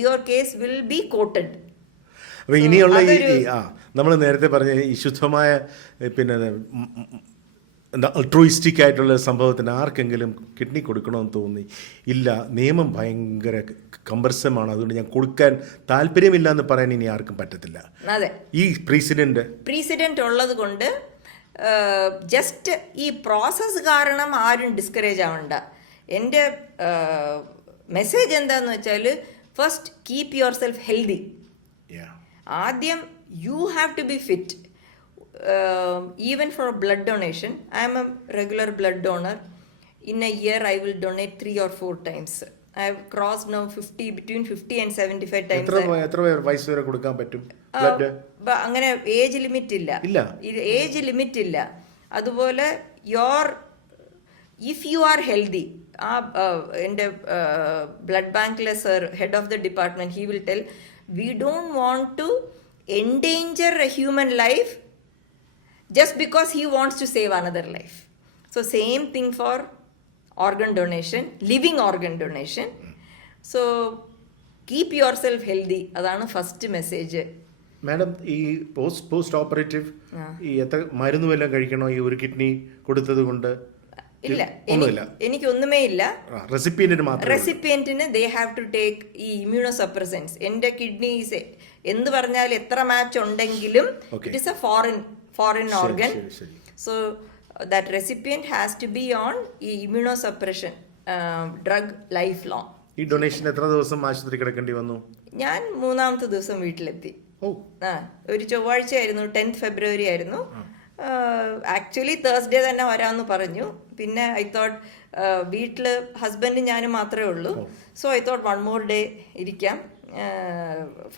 Your case will be quoted. അപ്പോൾ ഇനിയുള്ള നമ്മൾ നേരത്തെ പറഞ്ഞ ഈ ശുദ്ധമായ പിന്നെ എന്താ altruistic ആയിട്ടുള്ള സംഭവത്തിന് ആർക്കെങ്കിലും കിഡ്നി കൊടുക്കണമെന്ന് തോന്നി ഇല്ല, നിയമം ഭയങ്കര കമ്പർസമാണ്, അതുകൊണ്ട് ഞാൻ കൊടുക്കാൻ താല്പര്യമില്ല എന്ന് പറയാൻ ഇനി ആർക്കും പറ്റത്തില്ല. അതെ, ഈ പ്രീസിഡന്റ് ഉള്ളത് കൊണ്ട് ജസ്റ്റ് ഈ പ്രോസസ്സ് കാരണം ആരും ഡിസ്കറേജ് ആവണ്ട. എൻ്റെ മെസ്സേജ് എന്താന്ന് വെച്ചാൽ, first keep yourself healthy. ആദ്യം you have to be fit. Even for blood donation, I am a regular blood donor. In a year I will donate 3 or 4 times. I have crossed now between 50 and 75 times. എത്ര വയസ്സ് വരെ കൊടുക്കാൻ പറ്റും? അങ്ങനെ age limit ഇല്ല. അതുപോലെ if you are healthy, എൻ്റെ blood ബാങ്കിലെ sir, head of the department, he will tell, we don't want to endanger a human life just because he wants to save another life. So same thing for organ donation, living organ donation. So keep yourself healthy. Adana first message. Madam, ഈ post operative ഈ എത്ര മരുന്ന് വല്ലതും കഴിക്കണോ ഈ ഒരു kidney കൊടുത്തത് കൊണ്ട്? ഇല്ല, എനിക്കൊന്നുമേ ഇല്ല. റെസിപ്പിയന്റിന് ദേ ഹാവ് ടു ടേക്ക് ഈ ഇമ്മ്യൂണോസപ്രസൻസ്. എൻ്റെ കിഡ്നീസ് എന്ന് പറഞ്ഞാൽ എത്ര മാച്ച് ഉണ്ടെങ്കിലും it is A foreign organ. So that recipient has to be on immunosuppression drug lifelong. ഈ ഡൊണേഷൻ എത്ര ദിവസം ആശുപത്രി കിടക്കേണ്ടി വന്നു? ഞാൻ 3ാമത്തെ ദിവസം വീട്ടിലെത്തി. ഒരു ചൊവ്വാഴ്ചയായിരുന്നു, 10th February ആയിരുന്നു. ആക്ച്വലി തേഴ്സ്ഡേ തന്നെ വരാമെന്ന് പറഞ്ഞു. പിന്നെ ഐ തോട്ട് വീട്ടിൽ ഹസ്ബൻഡും ഞാനും മാത്രമേ ഉള്ളൂ. So I thought 1 more day ഇരിക്കാം,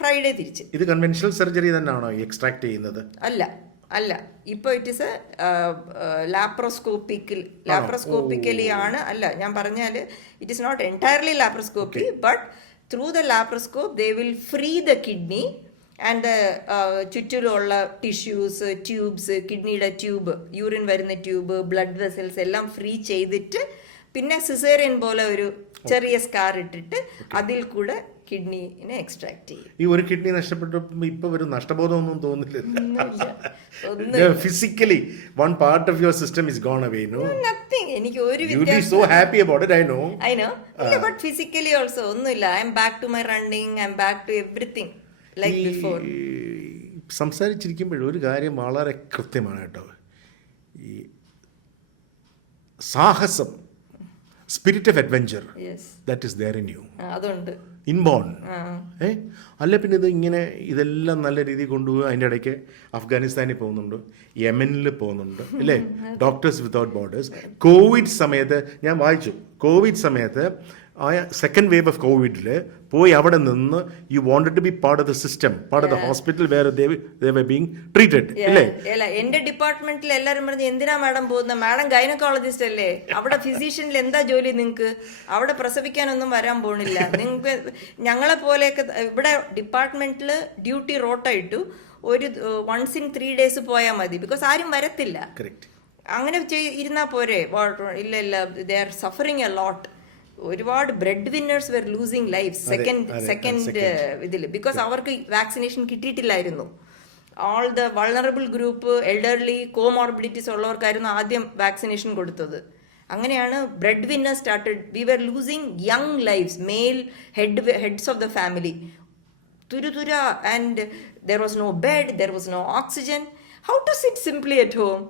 ഫ്രൈഡേ തിരിച്ച്. ഇത് കൺവെൻഷണൽ സർജറി തന്നെയാണോ എക്സ്ട്രാക്ട് ചെയ്യുന്നത്? അല്ല, ഇപ്പോൾ ഇറ്റ് ഇസ് ലാപ്രോസ്കോപ്പിക്കലി ആണ്. അല്ല, ഞാൻ പറഞ്ഞാൽ it is not entirely laparoscopy, but through the laparoscope they will free the kidney and ചുറ്റിലുള്ള ടിഷ്യൂസ്, ട്യൂബ്സ്, കിഡ്നിയുടെ ട്യൂബ്, യൂറിൻ വരുന്ന ട്യൂബ്, ബ്ലഡ് വെസൽസ് എല്ലാം ഫ്രീ ചെയ്തിട്ട് പിന്നെ സിസേറിയൻ പോലെ ഒരു ചെറിയ സ്കാർ ഇട്ടിട്ട് അതിൽ കൂടെ കിഡ്നിനെ എക്സ്ട്രാക്ട് ചെയ്യും. ഈ ഒരു കിഡ്നി നഷ്ടപ്പെട്ടപ്പോൾ ഇപ്പൊ ഒരു നഷ്ടബോധമൊന്നും തോന്നില്ല? Physically one part of your system is gone away, no? Nothing. എനിക്ക് ഒരു You'll be so happy about it, I know. But physically also ഒന്നുമില്ല. I am back to my running, I am back to everything like before. സംസാരിച്ചിരിക്കുമ്പോൾ ഒരു കാര്യം വളരെ കൃത്യമാണ് കേട്ടോ, ഈ സാഹസം, spirit of adventure, that is there in you. അതുണ്ട്, inborn. അല്ല പിന്നെ ഇത് ഇങ്ങനെ ഇതെല്ലാം നല്ല രീതിയിൽ കൊണ്ടുപോകുക. അതിൻ്റെ ഇടയ്ക്ക് അഫ്ഗാനിസ്ഥാനിൽ പോകുന്നുണ്ട്, യമനിൽ പോകുന്നുണ്ട്, അല്ലേ? Doctors without borders. കോവിഡ് സമയത്ത് ഞാൻ വായിച്ചു, കോവിഡ് സമയത്ത് ആ സെക്കൻഡ് വേവ് ഓഫ് കോവിഡിൽ പോയി അവിടെ നിന്ന് you wanted to be part of the system, part of the hospital where they were being treated, അല്ലേ? എന്റെ ഡിപ്പാർട്ട്മെന്റിൽ എല്ലാവരും പറഞ്ഞു, എന്തിനാ മാഡം പോകുന്നത്? മാഡം ഗൈനക്കോളജിസ്റ്റ് അല്ലേ? അവിടെ ഫിസിഷ്യനിൽ എന്താ ജോലി നിങ്ങൾക്ക്? അവിടെ പ്രസവിക്കാനൊന്നും വരാൻ പോണില്ല നിങ്ങൾക്ക്. ഞങ്ങളെ പോലെയൊക്കെ ഇവിടെ ഡിപ്പാർട്ട്മെന്റിൽ ഡ്യൂട്ടി റോട്ട ഇട്ടു, ഒരു once in 3 days പോയാൽ മതി, ബിക്കോസ് ആരും വരത്തില്ല. അങ്ങനെ ഇരുന്നാൽ പോരെ? ഇല്ല, they are suffering a lot. ഒരുപാട് bread winners were losing life second ഇതിൽ, ബിക്കോസ് അവർക്ക് വാക്സിനേഷൻ കിട്ടിയിട്ടില്ലായിരുന്നു. All the vulnerable group, elderly, comorbidities ഉള്ളവർക്കായിരുന്നു ആദ്യം വാക്സിനേഷൻ കൊടുത്തത്. അങ്ങനെയാണ് bread winners started. We were losing young lives, male heads of the family. Turudura, and there was no bed, there was no oxygen. How to sit simply at home?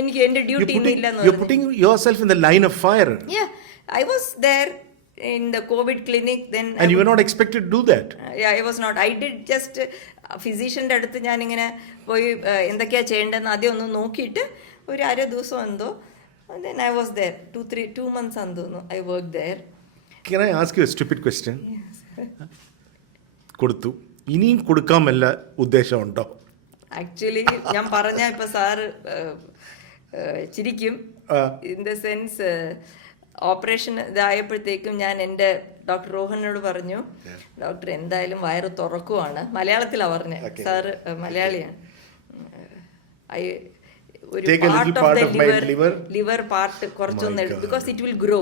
എനിക്ക് എൻ്റെ duty ഇന്നില്ലെന്ന് You're putting yourself in the line of fire. Yeah, I was there in the COVID clinic. Then And you were not expected to do that. Yeah, I was not. I did just ഫിസീഷ്യൻ്റെ അടുത്ത് ഞാനിങ്ങനെ പോയി എന്തൊക്കെയാണ് ചെയ്യേണ്ടതെന്ന് ആദ്യം ഒന്ന് നോക്കിയിട്ട് ഒരു അര ദിവസം എന്തോ then I was there 2 months ആണെന്ന് തോന്നുന്നു I worked there. Can I ask you a stupid question? കൊടുത്തു, ഇനിയും കൊടുക്കാൻ വല്ല ഉദ്ദേശമുണ്ടോ? ആക്ച്വലി ഞാൻ പറഞ്ഞ ഇപ്പൊ സാറ് ചിരിക്കും. ഇൻ ദ സെൻസ് ഓപ്പറേഷൻ ഇതായപ്പോഴത്തേക്കും ഞാൻ എൻ്റെ ഡോക്ടർ റോഹനോട് പറഞ്ഞു, ഡോക്ടർ എന്തായാലും വയറ് തുറക്കുവാണ്. മലയാളത്തിലാണ് പറഞ്ഞത്, സാറ് മലയാളിയാണ്. ഒരു part of the liver part കുറച്ചൊന്ന് എടുക്കും, ബിക്കോസ് ഇറ്റ് വിൽ ഗ്രോ.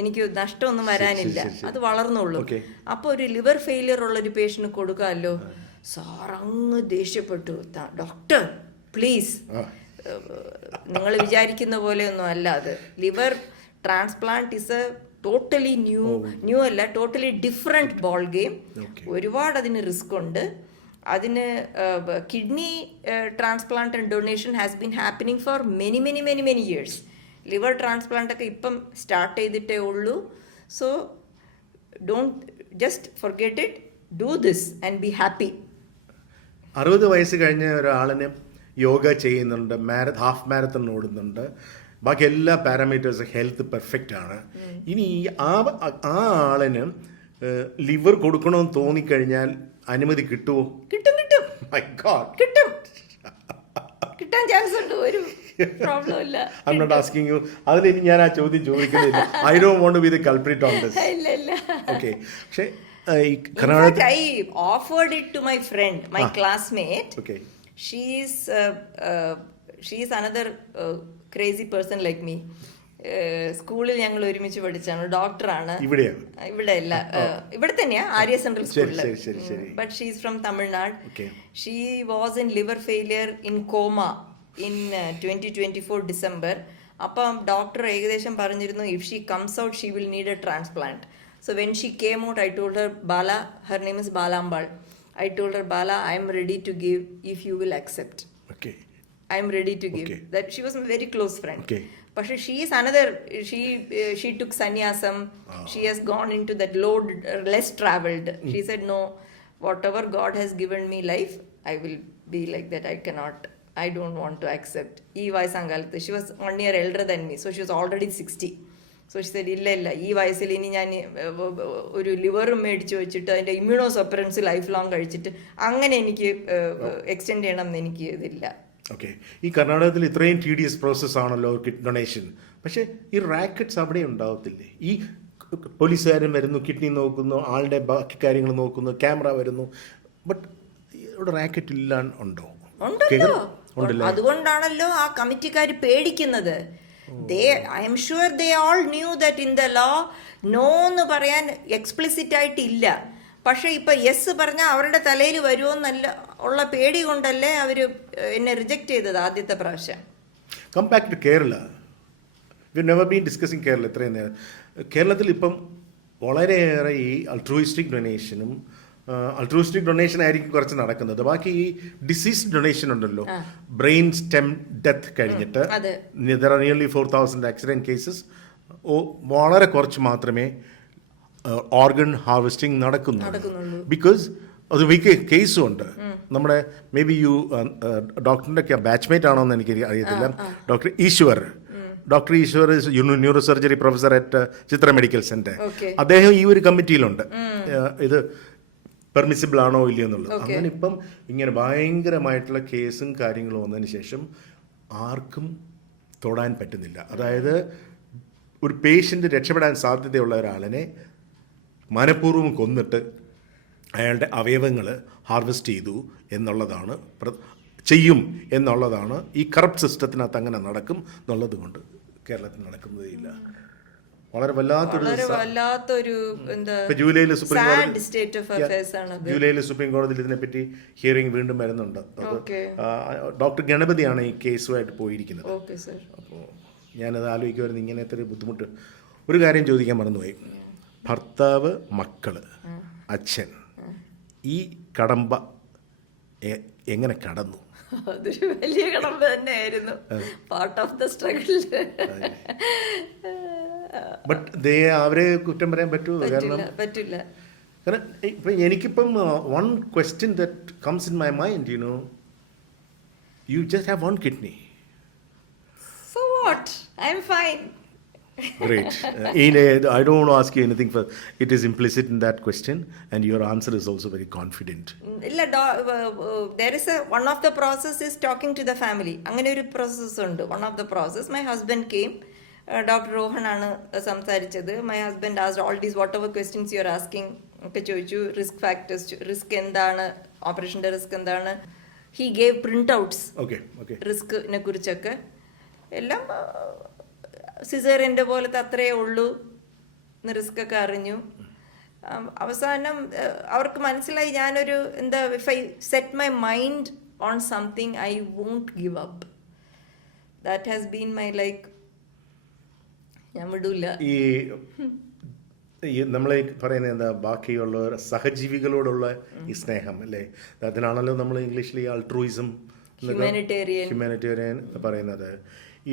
എനിക്ക് നഷ്ടമൊന്നും വരാനില്ല, അത് വളർന്നുള്ളൂ. അപ്പോൾ ഒരു ലിവർ ഫെയിലിയർ ഉള്ള ഒരു പേഷ്യന് കൊടുക്കാമല്ലോ. സാർ അങ്ങ് ദേഷ്യപ്പെട്ടു, ഡോക്ടർ പ്ലീസ്, നിങ്ങൾ വിചാരിക്കുന്ന പോലെയൊന്നും അല്ല അത്. Liver transplant is A totally new അല്ല, ടോട്ടലി ഡിഫറെൻറ്റ് ബോൾ ഗെയിം. ഒരുപാട് അതിന് റിസ്ക് ഉണ്ട്. അതിന് kidney transplant and donation has been happening for many years. Liver transplant ഒക്കെ ഇപ്പം സ്റ്റാർട്ട് ചെയ്തിട്ടേ ഉള്ളൂ. So don't just forget it, do this and be happy. 60 വയസ്സ് കഴിഞ്ഞ ഒരാളിന് യോഗ ചെയ്യുന്നുണ്ട്, ഹാഫ് മാരത്തൺ ഓടുന്നുണ്ട്, ബാക്കി എല്ലാ പാരാമീറ്റേഴ്സും ഹെൽത്ത് പെർഫെക്റ്റ് ആണ്. ഇനി ആ ആളിന് ലിവർ കൊടുക്കണമെന്ന് തോന്നിക്കഴിഞ്ഞാൽ അനുമതി കിട്ടുമോ? കിട്ടും. My God. കിട്ടാൻ ചാൻസ് ഉണ്ട്, ഒരു പ്രോബ്ലം ഇല്ല. I'm not asking you. അതിലിനി ഞാൻ ആ ചോദ്യം ചോദിക്കുന്നില്ല. I don't want to be the culprit on this. ഇല്ല. Okay. പക്ഷേ In fact, I offered it to my friend, my classmate. Okay. She's another crazy person like me. സ്കൂളിൽ ഞങ്ങൾ ഒരുമിച്ച് പഠിച്ചാണ്, ഡോക്ടറാണ്. ഇവിടെ അല്ല, ഇവിടെ തന്നെയാ, ആര്യ സെൻട്രൽ സ്കൂളിൽ. But she is from Tamil Nadu. She was in liver failure in comma in 2024 December. അപ്പം ഡോക്ടർ ഏകദേശം പറഞ്ഞിരുന്നു, if she comes out she will need A transplant. So when she came out, I told her, Bala, her name is Balambal. I told her, Bala, I am ready to give if you will accept. Okay. I am ready to give. That she was a very close friend. Okay. But she is another. She took sannyasam. She has gone into that less traveled. She said, no, whatever God has given me life, I will be like that. I don't want to accept. Ee vayasangalathu, she was 1 year elder than me, so she was already 60. So she said, ഇല്ല, ഈ വയസ്സിൽ ഇനി ഞാൻ ഒരു ലിവറും മേടിച്ച് വെച്ചിട്ട് അതിൻ്റെ immuno സപ്രൻസ് life long കഴിച്ചിട്ട് അങ്ങനെ എനിക്ക് എക്സ്റ്റെൻഡ് ചെയ്യണം എന്ന് എനിക്ക് ഇതില്ല. ഓക്കെ. ഈ കർണാടകത്തിൽ ഇത്രയും TDS പ്രോസസ് ആണല്ലോ കിഡ്നി ഡൊണേഷൻ. പക്ഷേ ഈ റാക്കറ്റ്സ് അവിടെ ഉണ്ടാവത്തില്ലേ? ഈ പോലീസുകാരൻ വരുന്നു, കിഡ്നി നോക്കുന്നു, ആളുടെ ബാക്കി കാര്യങ്ങൾ നോക്കുന്നു, ക്യാമറ വരുന്നു, ബട്ട് ഇവിടെ റാക്കറ്റ് ഇല്ല ഉണ്ടോ? അതുകൊണ്ടാണല്ലോ ആ കമ്മിറ്റിക്കാർ പേടിക്കുന്നത്. I am sure they all knew that in the law no എന്ന് പറയാൻ എക്സ്പ്ലിസിറ്റ് ആയിട്ടില്ല. പക്ഷേ ഇപ്പൊ യെസ് പറഞ്ഞാൽ അവരുടെ തലയിൽ വരുമോന്നല്ല ഉള്ള പേടി കൊണ്ടല്ലേ അവർ എന്നെ റിജക്റ്റ് ചെയ്തത് ആദ്യത്തെ പ്രാവശ്യം. Come back to Kerala. We never been discussing Kerala ഇത്രയും നേരം. കേരളത്തിൽ ഇപ്പം വളരെയേറെ ഈ അൾട്രൂയിസ്റ്റിക് ഡൊണേഷൻ ആയിരിക്കും കുറച്ച് നടക്കുന്നത്. ബാക്കി ഈ ഡിസീസ് ഡൊണേഷൻ ഉണ്ടല്ലോ, ബ്രെയിൻ സ്റ്റെം ഡെത്ത് കഴിഞ്ഞിട്ട് there are nearly 4,000 accident cases. വളരെ കുറച്ച് മാത്രമേ ഓർഗൻ ഹാർവെസ്റ്റിംഗ് നടക്കുന്നുള്ളൂ. ബിക്കോസ് അത് വലിയ കേസും ഉണ്ട്. നമ്മുടെ മേ ബി ഡോക്ടറിൻ്റെ ഒക്കെ ബാച്ച്മേറ്റ് ആണോ എന്ന് എനിക്ക് അറിയത്തില്ല. Doctor Eshwar neuro surgery professor at Chitra medical centre. അദ്ദേഹം ഈ ഒരു കമ്മിറ്റിയിലുണ്ട്, ഇത് പെർമിസിബിൾ ആണോ ഇല്ലയോ എന്നുള്ളത്. അങ്ങനെ ഇപ്പം ഇങ്ങനെ ഭയങ്കരമായിട്ടുള്ള കേസും കാര്യങ്ങളും വന്നതിന് ശേഷം ആർക്കും തൊടാൻ പറ്റുന്നില്ല. അതായത് ഒരു പേഷ്യൻ്റ് രക്ഷപ്പെടാൻ സാധ്യതയുള്ള ഒരാളിനെ മനഃപൂർവ്വം കൊന്നിട്ട് അയാളുടെ അവയവങ്ങൾ ഹാർവെസ്റ്റ് ചെയ്യും എന്നുള്ളതാണ് ഈ കറപ്റ്റ് സിസ്റ്റത്തിനകത്ത് അങ്ങനെ നടക്കും എന്നുള്ളത് കൊണ്ട് കേരളത്തിൽ നടക്കുന്നതേയില്ല. വളരെ വല്ലാത്തൊരു ജൂലൈയിൽ സുപ്രീം കോടതിയിൽ ഇതിനെപ്പറ്റി ഹിയറിംഗ് വീണ്ടും വരുന്നുണ്ട്. ഡോക്ടർ ഗണപതിയാണ് ഈ കേസുമായിട്ട് പോയിരിക്കുന്നത്. അപ്പോൾ ഞാനത് ആലോചിക്കുമായിരുന്നു, ഇങ്ങനത്തെ ഒരു ബുദ്ധിമുട്ട്. ഒരു കാര്യം ചോദിക്കാൻ മറന്നുപോയി. ഭർത്താവ്, മക്കള്, അച്ഛൻ, ഈ കടമ്പ എങ്ങനെ കടന്നു? അതൊരു വലിയ കടമ്പ തന്നെയായിരുന്നു. Part of the struggle. But അവരെ കുറ്റം പറയാൻ പറ്റുമോ? കാരണം പറ്റില്ല. കാരണം ഇപ്പം എനിക്കിപ്പം one question that comes in my mind, you just have one kidney. So what? I'm fine. Great. I don't want to ask you anything. It is implicit in that question, and your answer is also very confident. There is one of the process is talking to the family. അങ്ങനെ ഒരു process ഉണ്ട്. One of the process, my husband came. Doctor Rohan ആണ് സംസാരിച്ചത്. My husband ആസ്ഡ് all these whatever questions you are asking ഒക്കെ ചോദിച്ചു. Risk factors, risk എന്താണ്, ഓപ്പറേഷൻ്റെ risk എന്താണ്. He gave print outs റിസ്കിനെ കുറിച്ചൊക്കെ. എല്ലാം സിസേറിയൻ്റെ പോലത്തെ അത്രയേ ഉള്ളൂ, റിസ്ക് ഒക്കെ അറിഞ്ഞു. അവസാനം അവർക്ക് മനസ്സിലായി ഞാനൊരു എന്താ, if I set my mind on something I won't give up. That has been my like, ഞാൻ വിടൂല. ഈ നമ്മൾ പറയുന്നത് എന്താ, ബാക്കിയുള്ളവർ സഹജീവികളോടുള്ള ഈ സ്നേഹം അല്ലേ, അതിനാണല്ലോ നമ്മൾ ഇംഗ്ലീഷിൽ ഈ ആൾട്രൂയിസം, ഹ്യൂമാനിറ്റേറിയൻ പറയുന്നത്.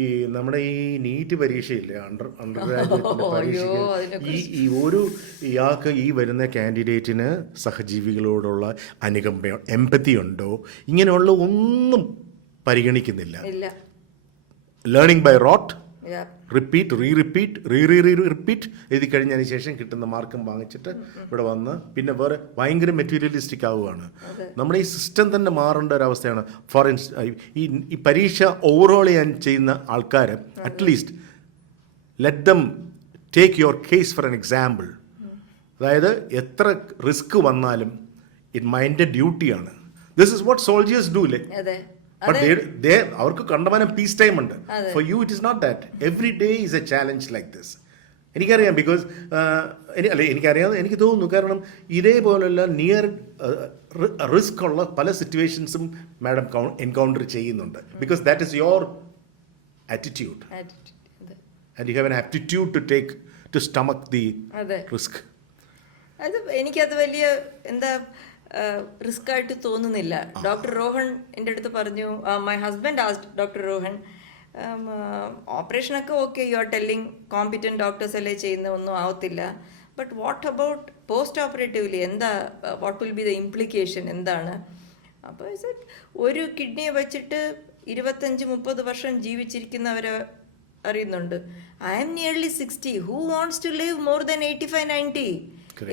ഈ നമ്മുടെ ഈ നീറ്റ് പരീക്ഷയില്ലേ, അണ്ടർ ഗ്രാജുവേറ്റിന്റെ പരീക്ഷയ്ക്ക് ഈ ഒരു ഇയാൾക്ക് ഈ വരുന്ന കാൻഡിഡേറ്റിന് സഹജീവികളോടുള്ള അനുകമ്പ, എമ്പത്തി ഉണ്ടോ, ഇങ്ങനെയുള്ള ഒന്നും പരിഗണിക്കുന്നില്ല. Learning by rote, repeat repeat എഴുതി കഴിഞ്ഞതിന് ശേഷം കിട്ടുന്ന മാർക്കും വാങ്ങിച്ചിട്ട് ഇവിടെ വന്ന് പിന്നെ വേറെ ഭയങ്കര മെറ്റീരിയലിസ്റ്റിക് ആവുകയാണ്. നമ്മുടെ ഈ സിസ്റ്റം തന്നെ മാറേണ്ട ഒരവസ്ഥയാണ്. ഫോർ ഈ പരീക്ഷ ഓവറോൾ ചെയ്യാൻ ചെയ്യുന്ന ആൾക്കാർ at least let them take your case for an example. അതായത് എത്ര റിസ്ക് വന്നാലും ഇറ്റ് മൈൻഡ് ഡ്യൂട്ടിയാണ്. This is what soldiers do ല്ലേ. അവർക്ക് കണ്ടമാനം പീസ് ടൈം ഉണ്ട്. For you it is not that. Every day is a challenge like this. എനിക്കറിയാം, ബിക്കോസ് എനിക്കറിയാം, എനിക്ക് തോന്നുന്നു. കാരണം ഇതേപോലുള്ള നിയർ റിസ്ക് ഉള്ള പല സിറ്റുവേഷൻസും മാഡം എൻകൗണ്ടർ ചെയ്യുന്നുണ്ട്. Because that is your attitude and you have an aptitude to take to stomach the risk. അത് എനിക്കത് വലിയ എന്താ റിസ്ക് ആയിട്ട് തോന്നുന്നില്ല. ഡോക്ടർ റോഹൻ എൻ്റെ അടുത്ത് പറഞ്ഞു, my husband asked doctor Rohan, ഓപ്പറേഷനൊക്കെ okay, you are telling competent doctors അല്ലേ ചെയ്യുന്ന, ഒന്നും ആവത്തില്ല. But what about post operatively, എന്താ, what will be the implication, എന്താണ്? അപ്പോൾ ഒരു കിഡ്നിയെ വെച്ചിട്ട് 25-30 വർഷം ജീവിച്ചിരിക്കുന്നവരെ അറിയുന്നുണ്ട്. I am nearly 60. Who wants to live more than 85-90?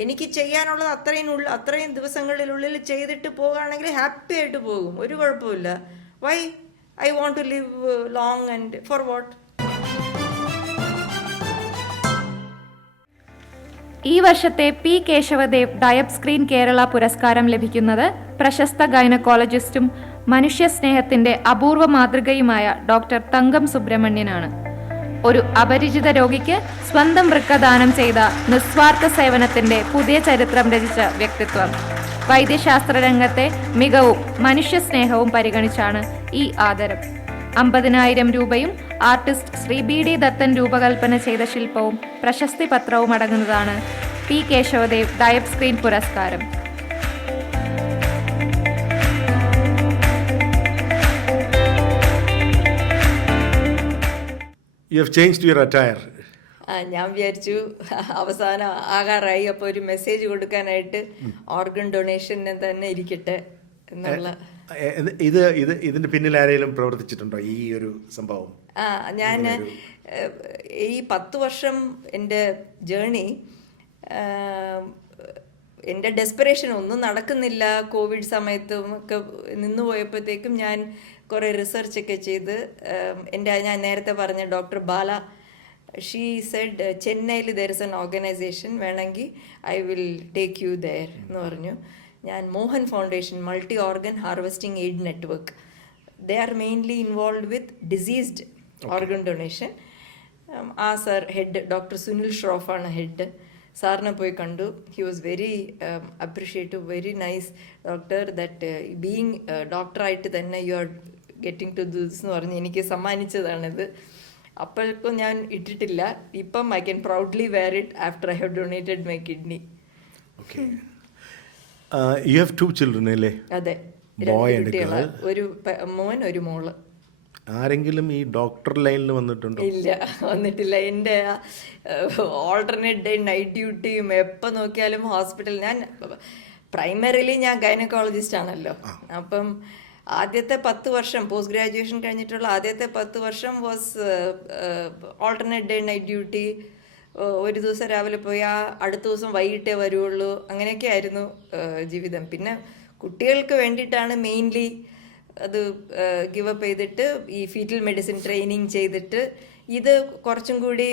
എനിക്ക് ചെയ്യാനുള്ളത് അത്രയും ദിവസങ്ങളിലുള്ളിൽ ചെയ്തിട്ട് പോകുകയാണെങ്കിൽ ഹാപ്പി ആയിട്ട് പോകും, ഒരു കുഴപ്പമില്ല. Why I want to live long and for what? ഈ വർഷത്തെ P Kesavadev Diabscreen Kerala പുരസ്കാരം ലഭിക്കുന്നത് പ്രശസ്ത ഗൈനക്കോളജിസ്റ്റും മനുഷ്യസ്നേഹത്തിന്റെ അപൂർവ മാതൃകയുമായ ഡോക്ടർ തങ്കം സുബ്രഹ്മണ്യനാണ്. ഒരു അപരിചിത രോഗിക്ക് സ്വന്തം വൃക്ക ദാനം ചെയ്ത നിസ്വാർത്ഥ സേവനത്തിന്റെ പുതിയ ചരിത്രം രചിച്ച വ്യക്തിത്വം. വൈദ്യശാസ്ത്ര രംഗത്തെ മികവും മനുഷ്യസ്നേഹവും പരിഗണിച്ചാണ് ഈ ആദരം. 50,000 രൂപയും ആർട്ടിസ്റ്റ് ശ്രീ BD ദത്തൻ രൂപകൽപ്പന ചെയ്ത ശില്പവും പ്രശസ്തി പത്രവും അടങ്ങുന്നതാണ് പി കേശവദേവ് ഡയബ് സ്ക്രീൻ പുരസ്കാരം. You have changed your attire. ഞാൻ വിചാരിച്ചു അവസാനം ആകാറായി, അപ്പോൾ ഒരു മെസ്സേജ് കൊടുക്കാനായിട്ട് ഓർഗൻ ഡൊണേഷൻ തന്നെ ഇരിക്കട്ടെ എന്നുള്ള. ഇതിന്റെ പിന്നിൽ ആരെങ്കിലും പ്രവർത്തിച്ചിട്ടുണ്ടോ ഈ ഒരു സംഭവം? ഞാൻ ഈ 10 വർഷം എൻ്റെ ജേർണി, എൻ്റെ ഡെസ്പറേഷൻ, ഒന്നും നടക്കുന്നില്ല, കോവിഡ് സമയത്തും ഒക്കെ നിന്നുപോയപ്പോഴത്തേക്കും ഞാൻ കുറേ റിസർച്ചൊക്കെ ചെയ്ത് ഞാൻ നേരത്തെ പറഞ്ഞ ഡോക്ടർ ബാല, ഷീ സെഡ് ചെന്നൈയിൽ ദർ ഇസ് എൻ ഓർഗനൈസേഷൻ, വേണമെങ്കിൽ I will take you there എന്ന് പറഞ്ഞു. ഞാൻ Mohan foundation, multi organ harvesting aid network, they are mainly involve with deceased organ donation. ആ സാർ ഹെഡ്, ഡോക്ടർ സുനിൽ ഷ്രോഫാണ് ഹെഡ്. സാറിനെ പോയി കണ്ടു. He was very appreciative, very nice doctor, that being ഡോക്ടറായിട്ട് തന്നെ you are getting to this എന്ന് പറഞ്ഞ് എനിക്ക് സമ്മാനിച്ചതാണിത്. അപ്പോഴേക്കും ഞാൻ ഇട്ടിട്ടില്ല. ഇപ്പം I can proudly wear it after I have donated my kidney. Okay. You have 2 children അല്ലേ? അതെ, Boy രണ്ട് and കുട്ടികളാ. girl. ഒരു മോൻ ഒരു മോള്. ആരെങ്കിലും ഈ ഡോക്ടർ ലൈനിൽ വന്നിട്ടുണ്ടോ? ഇല്ല, വന്നിട്ടില്ല. എൻ്റെ ഓൾട്ടർനേറ്റ് ഡേ നൈറ്റ് ഡ്യൂട്ടിയും എപ്പോൾ നോക്കിയാലും ഹോസ്പിറ്റൽ. ഞാൻ പ്രൈമറിലി ഞാൻ ഗൈനക്കോളജിസ്റ്റ് ആണല്ലോ. അപ്പം ആദ്യത്തെ 10 വർഷം പോസ്റ്റ് ഗ്രാജുവേഷൻ കഴിഞ്ഞിട്ടുള്ള ആദ്യത്തെ 10 വർഷം was alternate day night duty. ഒരു ദിവസം രാവിലെ പോയാൽ അടുത്ത ദിവസം വൈകിട്ടേ വരുള്ളൂ. അങ്ങനെയൊക്കെ ആയിരുന്നു ജീവിതം. പിന്നെ കുട്ടികൾക്ക് വേണ്ടിയിട്ടാണ് മെയിൻലി അത് ഗിവ് അപ്പ് ചെയ്തിട്ട് ഈ ഫീറ്റൽ മെഡിസിൻ ട്രെയിനിങ് ചെയ്തിട്ട് ഇത് കുറച്ചും കൂടി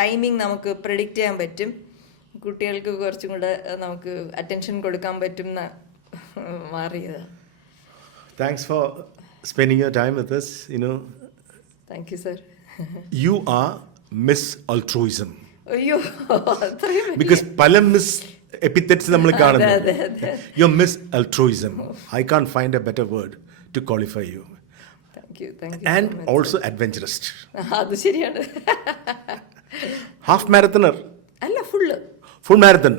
ടൈമിംഗ് നമുക്ക് പ്രെഡിക്റ്റ് ചെയ്യാൻ പറ്റും. കുട്ടികൾക്ക് കുറച്ചും കൂടെ നമുക്ക് അറ്റൻഷൻ കൊടുക്കാൻ പറ്റും എന്ന് മാറിയത്. Thanks for spending your time with us. Thank you sir. You are Miss Altruism. അയ്യോ, അത്രയും ബിക്കോസ് പല മിസ് എപ്പിത്തറ്റ്സ് നമ്മൾ കാണുന്നു. അതെ, അതെ. You miss altruism. I can't find a better word to qualify you. Thank you, thank you. And also adventurist. അത് ശരിയാണ്. Half marathoner അല്ല, full full marathon.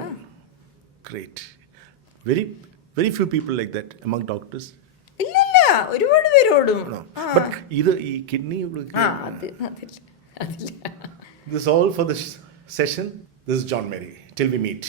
Great. Very very few people like that among doctors. ഇല്ലില്ല, ഒരുപാട് പേരോടും. But ഇത് ഈ kidney. അതില്ല. This is all for this session. This is John Mary. Till we meet.